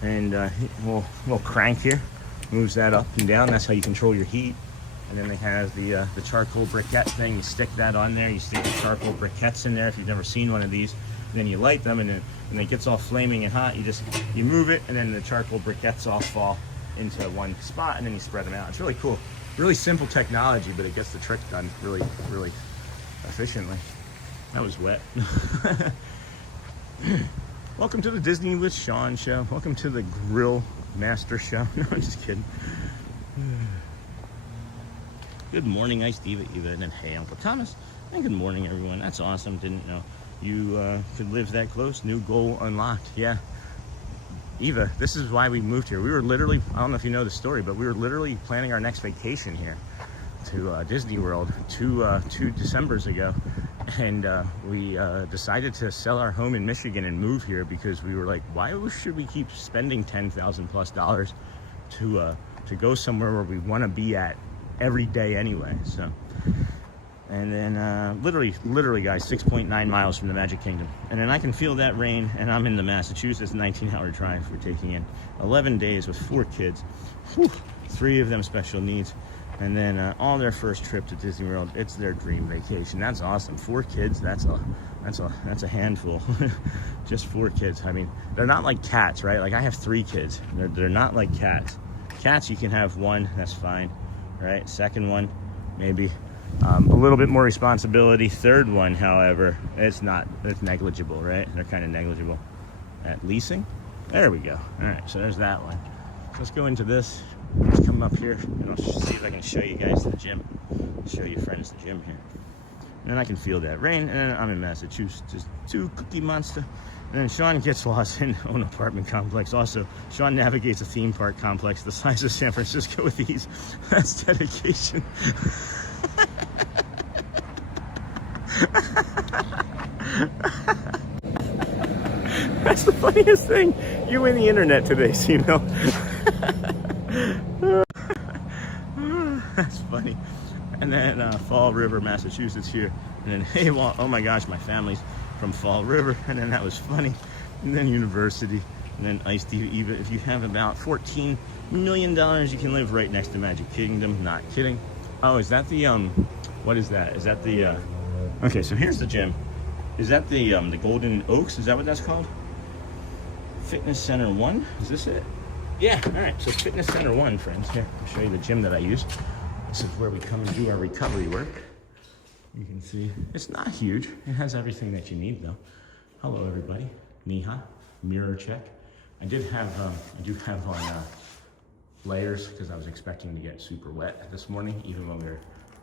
And we'll crank here, moves that up and down. That's how you control your heat. And then they have the charcoal briquette thing. You stick that on there. You stick the charcoal briquettes in there if you've never seen one of these. And then you light them, and then when it gets all flaming and hot, you move it, and then the charcoal briquettes all fall into one spot, and then you spread them out. It's really cool. Really simple technology, but it gets the trick done really, really efficiently. That was wet. Welcome to the Disney with Sean show. Welcome to the Grill Master show. No, I'm just kidding. Good morning, Ice Diva Eva, and then hey, Uncle Thomas. And good morning, everyone. That's awesome. Didn't know you could live that close. New goal unlocked. Yeah. Eva, this is why we moved here. We were literally, I don't know if you know the story, but we were literally planning our next vacation here to Disney World two Decembers ago. And we decided to sell our home in Michigan and move here because we were like, why should we keep spending $10,000+ to go somewhere where we want to be at every day anyway? So, and then literally guys, 6.9 miles from the Magic Kingdom, and then I can feel that rain, and I'm in the Massachusetts 19-hour drive we're taking in 11 days with 4 kids. Whew, 3 of them special needs, and then on their first trip to Disney World. It's their dream vacation. That's awesome. 4 kids, that's a handful. Just 4 kids. I mean, they're not like cats, right? Like I have 3 kids. They're not like cats. Cats, you can have 1, that's fine. Right, second one, maybe a little bit more responsibility. Third one, however, it's negligible, right? They're kind of negligible. At leasing, there we go. All right, so there's that one. So let's go into this. Just come up here, and I'll see if I can show you guys the gym. Show you friends the gym here. And then I can feel that rain, and then I'm in Massachusetts, just 2 Cookie Monster. And then Sean gets lost in an apartment complex. Also, Sean navigates a theme park complex the size of San Francisco with ease. That's dedication. That's the funniest thing. You win the internet today, so you know. That's funny. And then Fall River, Massachusetts here. And then, hey, well, oh my gosh, my family's from Fall River, and then that was funny. And then University, and then Ice Diva. If you have about $14 million, you can live right next to Magic Kingdom. Not kidding. Oh, is that the what is that? Is that the okay, so here's the gym. Is that the Golden Oaks? Is that what that's called? Fitness Center 1? Is this it? Yeah, all right, so Fitness Center 1, friends. Here, I'll show you the gym that I use. This is where we come and do our recovery work. You can see it's not huge. It has everything that you need, though. Hello, everybody. Miha, mirror check. I do have on layers because I was expecting to get super wet this morning, even when we were.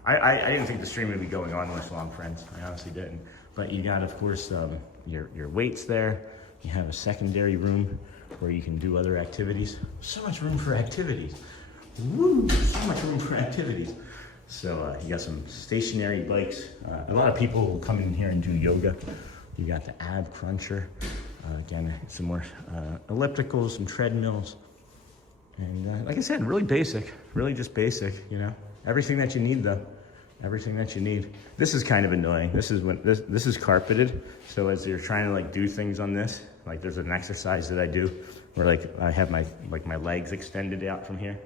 I didn't think the stream would be going on this long, friends. I honestly didn't. But you got, of course, your weights there. You have a secondary room where you can do other activities. So much room for activities. Woo! So much room for activities. So you got some stationary bikes. A lot of people will come in here and do yoga. You got the ab cruncher. Again, some more ellipticals, some treadmills. And like I said, really basic, really just basic, you know. Everything that you need though, everything that you need. This is kind of annoying. This is carpeted. So as you're trying to like do things on this, like there's an exercise that I do where like I have my legs extended out from here.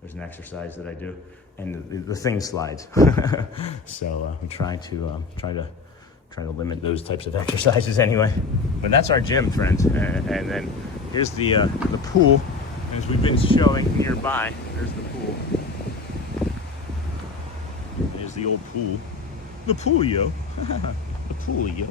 There's an exercise that I do. And the thing slides. So I'm trying to try to limit those types of exercises anyway. But that's our gym, friends. And then here's the pool. As we've been showing nearby, there's the pool. There's the old pool. The pool, yo. The pool, yo.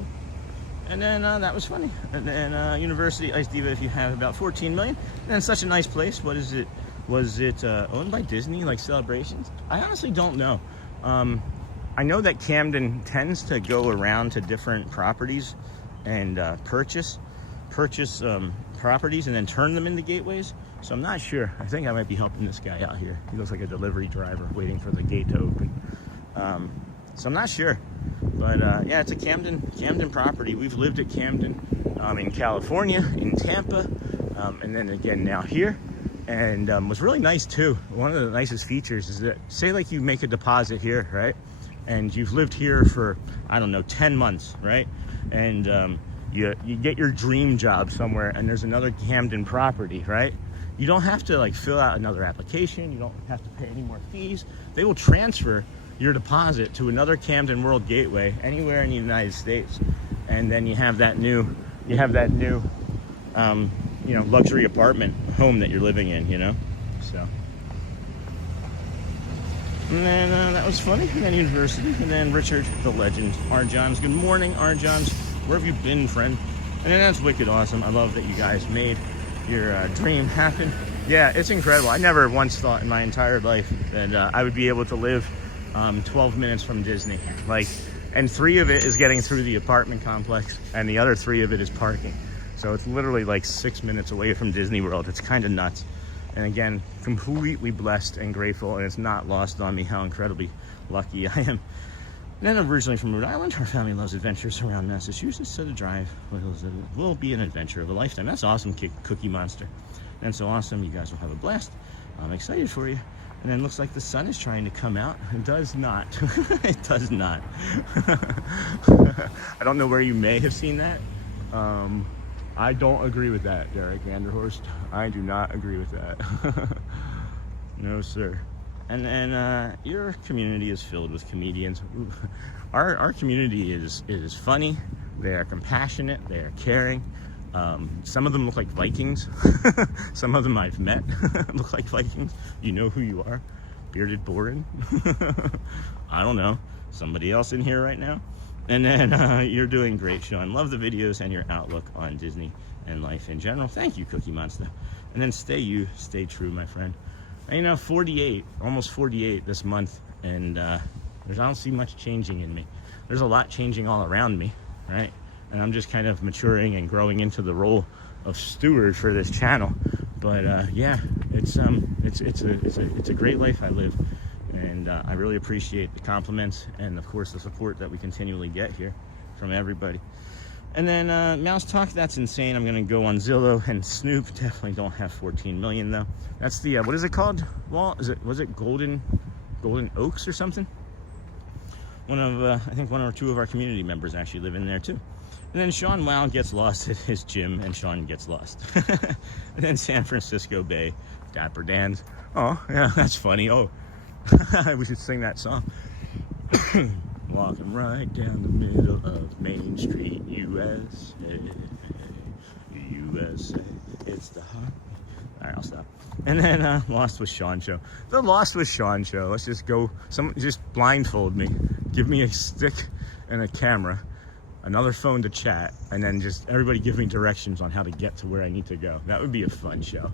And then that was funny. And then University Ice Diva, if you have about 14 million. And then such a nice place. What is it? Was it owned by Disney, like Celebrations? I honestly don't know. I know that Camden tends to go around to different properties and purchase properties and then turn them into gateways. So I'm not sure. I think I might be helping this guy out here. He looks like a delivery driver waiting for the gate to open. So I'm not sure. But yeah, it's a Camden property. We've lived at Camden in California, in Tampa, and then again now here. And was really nice too. One of the nicest features is that, say like you make a deposit here, right? And you've lived here for, I don't know, 10 months, right? And you get your dream job somewhere and there's another Camden property, right? You don't have to like fill out another application. You don't have to pay any more fees. They will transfer your deposit to another Camden World gateway anywhere in the United States. And then you have that new, you know, luxury apartment home that you're living in, you know? So. And then that was funny. And then University. And then Richard, the legend. R. Johns. Good morning, R. Johns. Where have you been, friend? And then that's wicked awesome. I love that you guys made your dream happen. Yeah, it's incredible. I never once thought in my entire life that I would be able to live 12 minutes from Disney. Like, and 3 of it is getting through the apartment complex, and the other 3 of it is parking. So it's literally like 6 minutes away from Disney World. It's kind of nuts. And again, completely blessed and grateful, and it's not lost on me how incredibly lucky I am. And then originally from Rhode Island, our family loves adventures around Massachusetts, so the drive will be an adventure of a lifetime. That's awesome, Cookie Monster. That's so awesome. You guys will have a blast. I'm excited for you. And then looks like the sun is trying to come out. It does not. It does not. I don't know where you may have seen that. I don't agree with that, Derek Vanderhorst. I do not agree with that. No, sir. And then your community is filled with comedians. Our community is funny. They are compassionate. They are caring. Some of them look like Vikings. Some of them I've met look like Vikings. You know who you are. Bearded Borin. I don't know. Somebody else in here right now. And then you're doing great, Sean. Love the videos and your outlook on Disney and life in general. Thank you, Cookie Monster. And then stay you, stay true, my friend. And, you know, 48, almost 48 this month. And I don't see much changing in me. There's a lot changing all around me, right? And I'm just kind of maturing and growing into the role of steward for this channel. But yeah, it's a great life I live. And I really appreciate the compliments and, of course, the support that we continually get here from everybody. And then Mouse Talk, that's insane. I'm going to go on Zillow and Snoop. Definitely don't have 14 million, though. That's the, what is it called, Walt? Was it Golden Oaks or something? One of, I think 1 or 2 of our community members actually live in there, too. And then Sean Wow gets lost at his gym, and Sean gets lost. And then San Francisco Bay, Dapper Dan's. Oh, yeah, that's funny. Oh. We should sing that song. Walking right down the middle of Main Street, USA, USA, it's the heart. All right, I'll stop. And then Lost with Sean show. The Lost with Sean show. Let's just go. Someone just blindfold me. Give me a stick and a camera, another phone to chat, and then just everybody give me directions on how to get to where I need to go. That would be a fun show.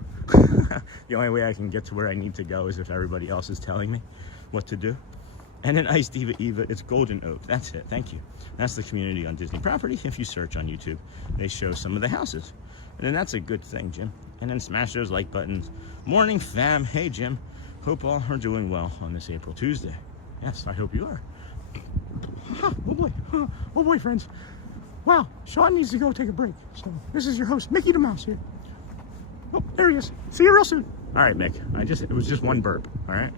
The only way I can get to where I need to go is if everybody else is telling me what to do. And then Ice Diva Eva, it's Golden Oak. That's it. Thank you. That's the community on Disney property. If you search on YouTube, they show some of the houses. And then that's a good thing, Jim. And then smash those like buttons. Morning, fam. Hey, Jim. Hope all are doing well on this April Tuesday. Yes, I hope you are. Oh, boy. Oh, boy, friends. Wow, Sean needs to go take a break. So this is your host, Mickey the Mouse here. Oh, there he is. See you real soon. All right, Mick. It was just one burp. All right.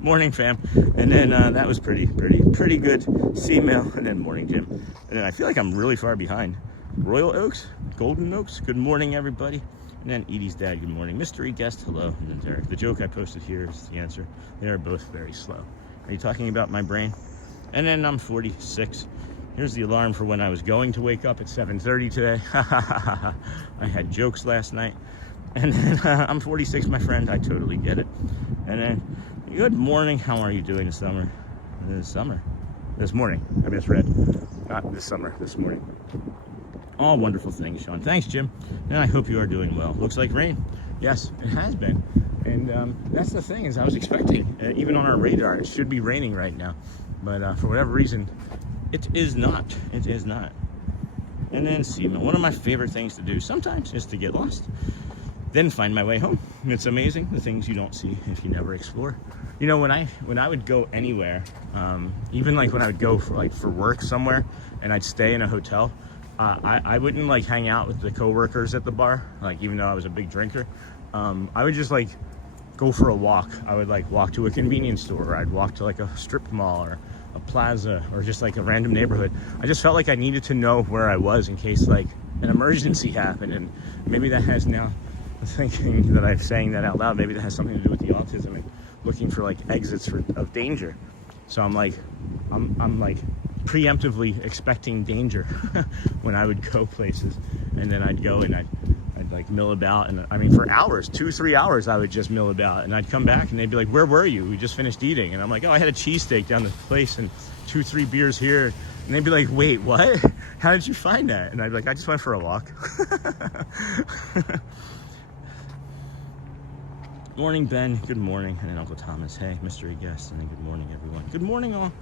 Morning, fam. And then that was pretty good. C-mail. And then morning, Jim. And then I feel like I'm really far behind. Royal Oaks, Golden Oaks. Good morning, everybody. And then Edie's dad. Good morning. Mystery guest. Hello. And then Derek. The joke I posted here is the answer. They are both very slow. Are you talking about my brain? And then I'm 46. Here's the alarm for when I was going to wake up at 7:30 today. I had jokes last night. And then I'm 46, my friend. I totally get it. And then, good morning. How are you doing this summer? This morning. I misread. Not this summer, this morning. All wonderful things, Sean. Thanks, Jim. And I hope you are doing well. Looks like rain. Yes, it has been. And that's the thing, is I was expecting, even on our radar, it should be raining right now. But for whatever reason, it is not. It is not. And then, see, one of my favorite things to do sometimes is to get lost, then find my way home. It's amazing, the things you don't see if you never explore. You know, when I would go anywhere, even like when I would go for work somewhere, and I'd stay in a hotel, I wouldn't like hang out with the coworkers at the bar, like even though I was a big drinker. I would just like go for a walk. I would like walk to a convenience store, or I'd walk to like a strip mall or a plaza, or just like a random neighborhood. I just felt like I needed to know where I was in case like an emergency happened. And maybe that has now, thinking that I'm saying that out loud, maybe that has something to do with the autism and looking for like exits of danger. So I'm like preemptively expecting danger when I would go places. And then I'd go and I'd like mill about, and I mean for hours, 2-3 hours, I would just mill about, and I'd come back and they'd be like, where were you? We just finished eating. And I'm like, oh, I had a cheesesteak down the place and 2-3 beers here. And they'd be like, wait, what? How did you find that? And I'd be like, I just went for a walk. Morning, Ben. Good morning. And then Uncle Thomas. Hey, mystery guest. And then good morning, everyone. Good morning, all.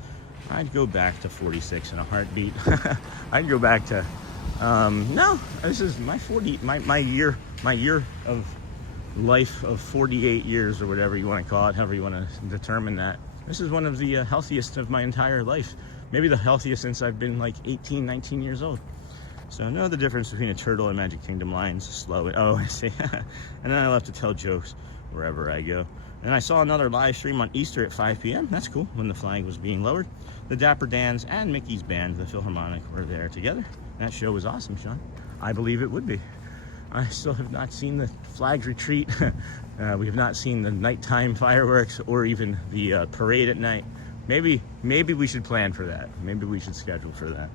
I'd go back to 46 in a heartbeat. I'd go back to, no, this is my year of life of 48 years, or whatever you want to call it, however you want to determine that. This is one of the healthiest of my entire life. Maybe the healthiest since I've been like 18, 19 years old. So I know the difference between a turtle and Magic Kingdom lions. Slow. Oh, I see. And then I love to tell jokes wherever I go. And I saw another live stream on Easter at 5 p.m. That's cool, when the flag was being lowered. The Dapper Dans and Mickey's band, the Philharmonic, were there together. That show was awesome, Sean. I believe it would be. I still have not seen the flag retreat. We have not seen the nighttime fireworks or even the parade at night. Maybe we should plan for that. Maybe we should schedule for that.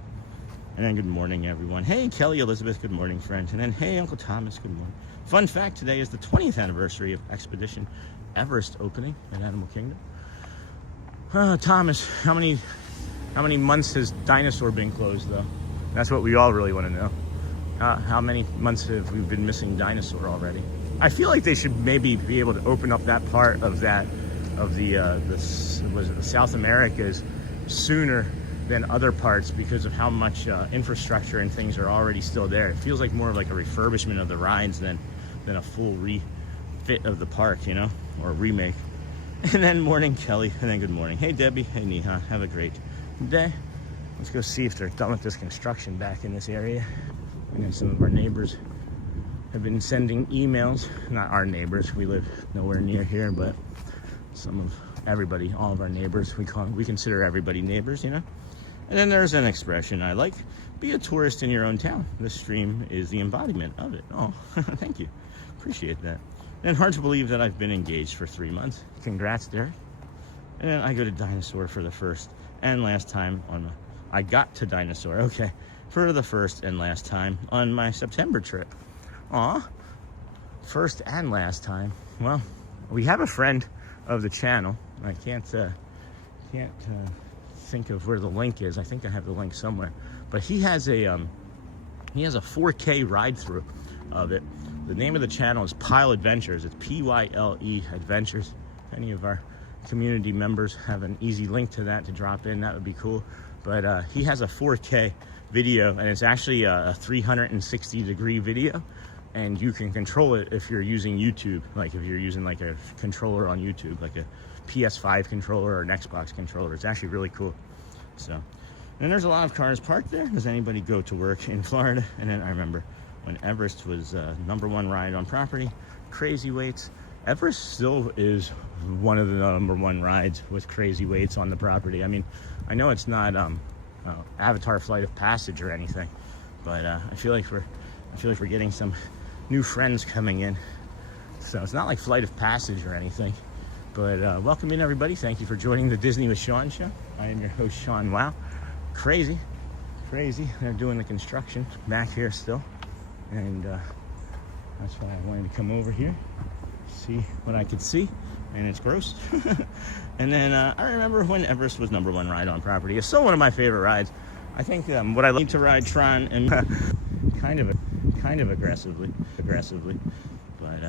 And then good morning, everyone. Hey, Kelly Elizabeth, good morning, friend. And then, hey, Uncle Thomas, good morning. Fun fact, today is the 20th anniversary of Expedition Everest opening at Animal Kingdom. Thomas, how many months has Dinosaur been closed, though? That's what we all really want to know. How many months have we been missing Dinosaur already? I feel like they should maybe be able to open up that part of the South Americas sooner than other parts, because of how much infrastructure and things are already still there. It feels like more of like a refurbishment of the rides than a full refit of the park, you know, or a remake. And then morning, Kelly, and then good morning. Hey, Debbie. Hey, Neha. Have a great day. Let's go see if they're done with this construction back in this area. And then some of our neighbors have been sending emails. Not our neighbors. We live nowhere near here, but some of everybody, all of our neighbors. We consider everybody neighbors, you know. And then there's an expression I like: be a tourist in your own town. This stream is the embodiment of it. Oh, thank you. Appreciate that. And hard to believe that I've been engaged for 3 months. Congrats, Derek. And then I go to Dinosaur for the first and last time I got to Dinosaur, okay, for the first and last time on my September trip. Aw, first and last time. Well, we have a friend of the channel. I can't think of where the link is. I think I have the link somewhere. But he has a 4K ride through of it. The name of the channel is Pyle Adventures. It's Pyle Adventures. If any of our community members have an easy link to that to drop in, that would be cool. But he has a 4K video, and it's actually a 360-degree video, and you can control it if you're using YouTube, like if you're using like a controller on YouTube, like a PS5 controller or an Xbox controller. It's actually really cool. So, and there's a lot of cars parked there. Does anybody go to work in Florida? And then I remember when Everest was #1 ride on property, crazy waits. Everest still is one of the #1 rides with crazy waits on the property. I mean, I know it's not Avatar Flight of Passage or anything, but I feel like we're getting some new friends coming in. So it's not like Flight of Passage or anything. But welcome in, everybody. Thank you for joining the Disney with Sean show. I am your host, Sean. Wow, crazy. crazy. They're doing the construction back here still. And that's why I wanted to come over here, see what I could see. And it's gross. And then I remember when Everest was #1 ride on property. It's still one of my favorite rides. I think what I like to ride Tron and kind of aggressively, but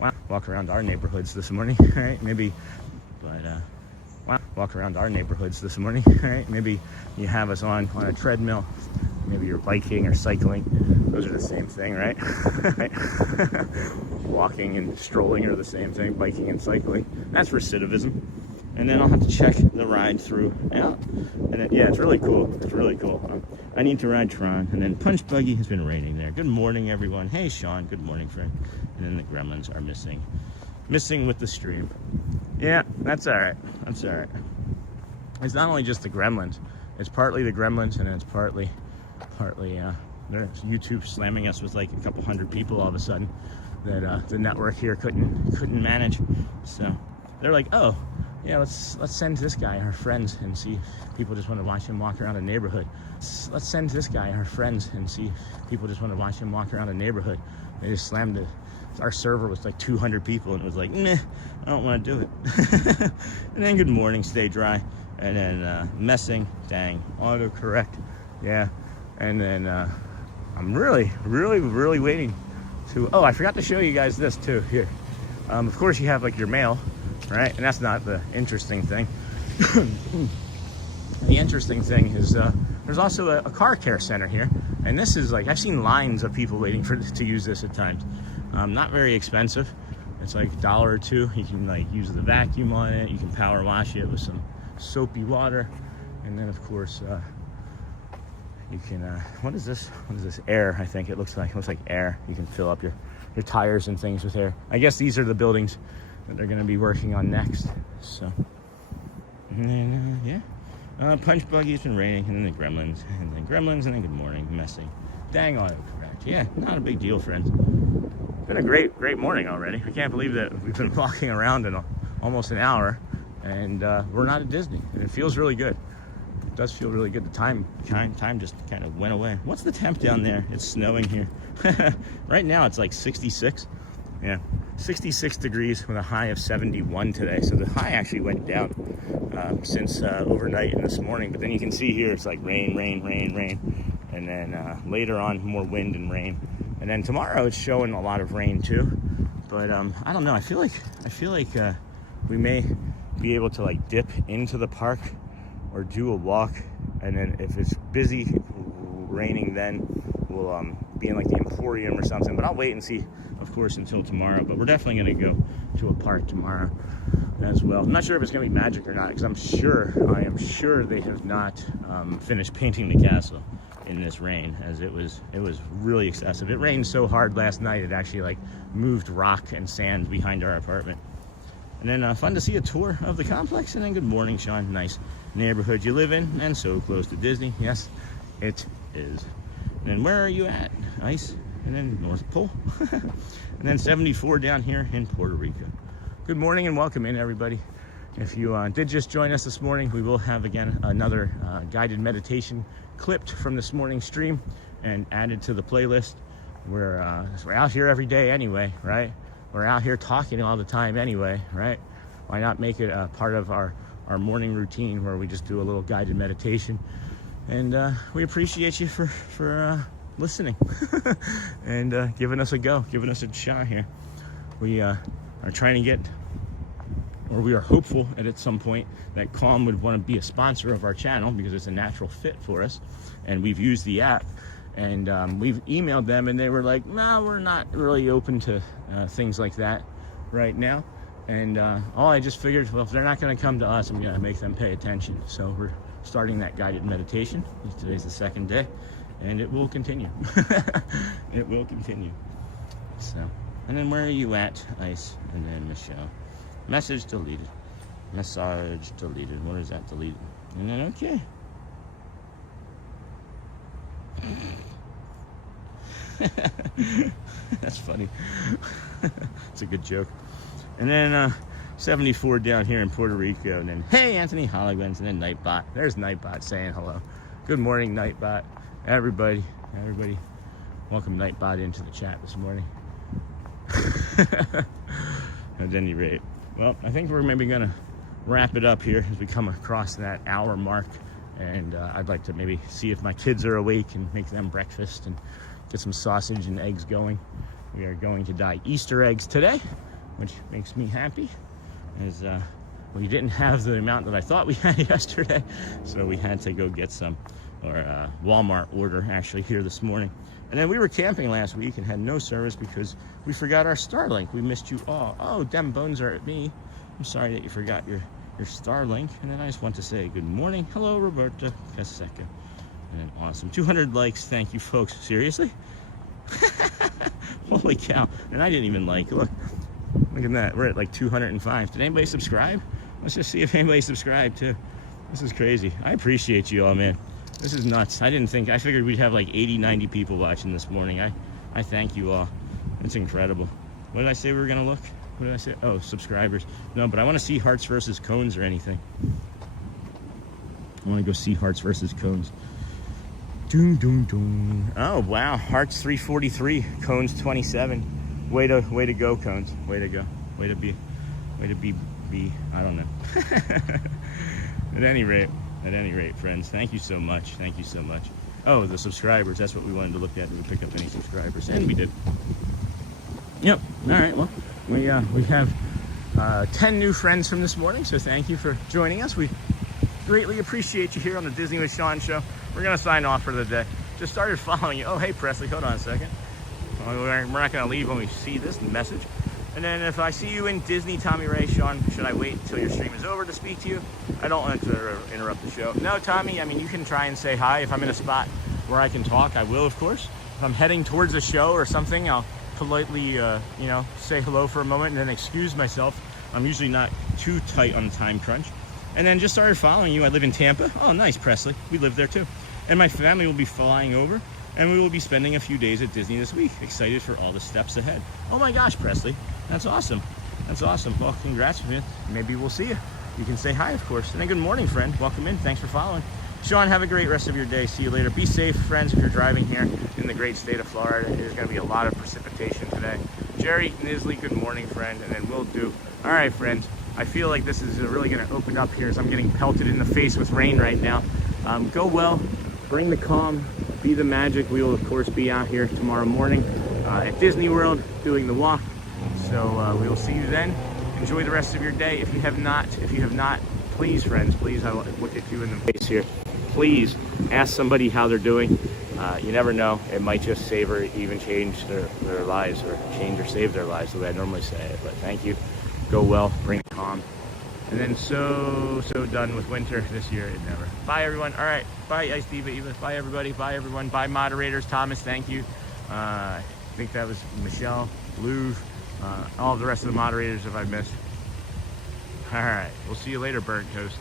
wow, walk around our neighborhoods this morning, right? Maybe, but wow, walk around our neighborhoods this morning, right? Maybe you have us on a treadmill. Maybe you're biking or cycling. Those are the same thing, right? Walking and strolling are the same thing. Biking and cycling. That's recidivism. And then I'll have to check the ride through out. And then, yeah, it's really cool. It's really cool. I need to ride Tron. And then Punch Buggy has been raining there. Good morning, everyone. Hey, Sean. Good morning, friend. And then the gremlins are missing with the stream. Yeah, that's all right. That's all right. It's not only just the gremlins. It's partly the gremlins, and then it's partly there's YouTube slamming us with like a couple hundred people all of a sudden that the network here couldn't manage. So they're like, oh yeah, let's send this guy our friends and see if people just want to watch him walk around a neighborhood. Let's send this guy our friends and see if people just want to watch him walk around a neighborhood. They just slammed it. Our server was like 200 people, and it was like, meh, I don't want to do it. And then good morning, stay dry. And then messing, dang, autocorrect, yeah. And then I'm really waiting to, oh, I forgot to show you guys this too, here. Of course you have like your mail, right? And that's not the interesting thing. The interesting thing is there's also a car care center here. And this is like, I've seen lines of people waiting to use this at times. Not very expensive. It's like $1 or $2. You can like use the vacuum on it. You can power wash it with some soapy water. And then of course, you can, what is this? Air, I think it looks like air. You can fill up your tires and things with air. I guess these are the buildings that they're gonna be working on next. So, and then, yeah. Punch Buggy has been raining, and then the gremlins, and then good morning, messing. Dang autocorrect. Yeah, not a big deal, friends. Been a great morning already. I can't believe that we've been walking around in almost an hour, and we're not at Disney, and it feels really good. It does feel really good. The time just kind of went away. What's the temp down there? It's snowing here. Right now it's like 66. Yeah, 66 degrees with a high of 71 today. So the high actually went down since overnight and this morning. But then you can see here it's like rain. And then later on, more wind and rain. And then tomorrow it's showing a lot of rain too. But I don't know. I feel like we may be able to like dip into the park or do a walk. And then if it's busy raining, then we'll be in like the Emporium or something. But I'll wait and see, of course, until tomorrow. But we're definitely going to go to a park tomorrow as well. I'm not sure if it's going to be magic or not, because I am sure they have not finished painting the castle in this rain, as it was really excessive. It rained so hard last night it actually like moved rock and sand behind our apartment. And then fun to see a tour of the complex. And then good morning, Sean. Nice neighborhood you live in, and so close to Disney. Yes, it is. And then where are you at? Ice. And then North Pole. And then 74 down here in Puerto Rico. Good morning and welcome in, everybody. If you did just join us this morning, we will have again another guided meditation clipped from this morning's stream and added to the playlist. We're out here every day anyway, right? We're out here talking all the time anyway, right? Why not make it a part of our morning routine where we just do a little guided meditation? And we appreciate you for listening and giving us a go, giving us a shot here. We are trying to get, or we are hopeful at some point that Calm would want to be a sponsor of our channel because it's a natural fit for us. And we've used the app, and we've emailed them, and they were like, no, we're not really open to things like that right now. And I just figured, well, if they're not going to come to us, I'm going to make them pay attention. So we're starting that guided meditation. Today's the second day, and it will continue. It will continue. So, and then where are you at, Ice? And then Michelle. Message deleted. Message deleted. What is that deleted? And then okay. That's funny. It's a good joke. And then 74 down here in Puerto Rico. And then hey, Anthony Holligans. And then Nightbot. There's Nightbot saying hello. Good morning, Nightbot. Everybody, welcome Nightbot into the chat this morning. At any rate, well, I think we're maybe gonna wrap it up here as we come across that hour mark, and I'd like to maybe see if my kids are awake and make them breakfast and get some sausage and eggs going. We are going to dye Easter eggs today, which makes me happy, as we didn't have the amount that I thought we had yesterday, so we had to go get some, or Walmart order actually here this morning. And then we were camping last week and had no service because we forgot our Starlink. We missed you all. Oh, them bones are at me. I'm sorry that you forgot your Starlink. And then I just want to say good morning. Hello, Roberta Caseca. And awesome. 200 likes. Thank you, folks. Seriously? Holy cow. And I didn't even like. Look at that. We're at like 205. Did anybody subscribe? Let's just see if anybody subscribed too. This is crazy. I appreciate you all, man. This is nuts. I figured we'd have like 80, 90 people watching this morning. I thank you all. It's incredible. What did I say we were gonna look? What did I say? Oh, subscribers. No, but I want to see hearts versus cones or anything. I want to go see hearts versus cones. Doom, doom, doom. Oh, wow. Hearts 343, cones 27. Way to go, cones. Way to go. Way to be, I don't know. At any rate, friends, thank you so much. Thank you so much. Oh, the subscribers. That's what we wanted to look at. We pick up any subscribers, and we did. Yep. All right. Well, we have 10 new friends from this morning, so thank you for joining us. We greatly appreciate you here on the Disney with Sean show. We're gonna sign off for the day. Just started following you. Oh, hey Presley, hold on a second. We're not gonna leave when we see this message. And then if I see you in Disney, Tommy Ray, Sean, should I wait until your stream is over to speak to you? I don't want to interrupt the show. No, Tommy, I mean, you can try and say hi. If I'm in a spot where I can talk, I will, of course. If I'm heading towards a show or something, I'll politely, say hello for a moment and then excuse myself. I'm usually not too tight on the time crunch. And then just started following you. I live in Tampa. Oh, nice, Presley. We live there too. And my family will be flying over, and we will be spending a few days at Disney this week. Excited for all the steps ahead. Oh my gosh, Presley. That's awesome. That's awesome. Well, congrats, man. Maybe we'll see you. You can say hi, of course. And then good morning, friend. Welcome in. Thanks for following. Sean, have a great rest of your day. See you later. Be safe, friends, if you're driving here in the great state of Florida. There's going to be a lot of precipitation today. Jerry Nisley, good morning, friend. And then we'll do. All right, friends. I feel like this is really going to open up here as I'm getting pelted in the face with rain right now. Go well. Bring the calm. Be the magic. We will, of course, be out here tomorrow morning at Disney World doing the walk. So we will see you then. Enjoy the rest of your day. If you have not, please, friends, please, I look at you in the face here. Please ask somebody how they're doing. You never know. It might just save or even change their lives, or change or save their lives, the way I normally say it. But thank you. Go well. Bring calm. And then so done with winter this year. It never. Bye, everyone. All right. Bye, Ice Diva Eva. Bye, everybody. Bye, everyone. Bye, moderators. Thomas, thank you. I think that was Michelle, Louvre, all the rest of the moderators if I missed. All right. We'll see you later, Burnt Toast.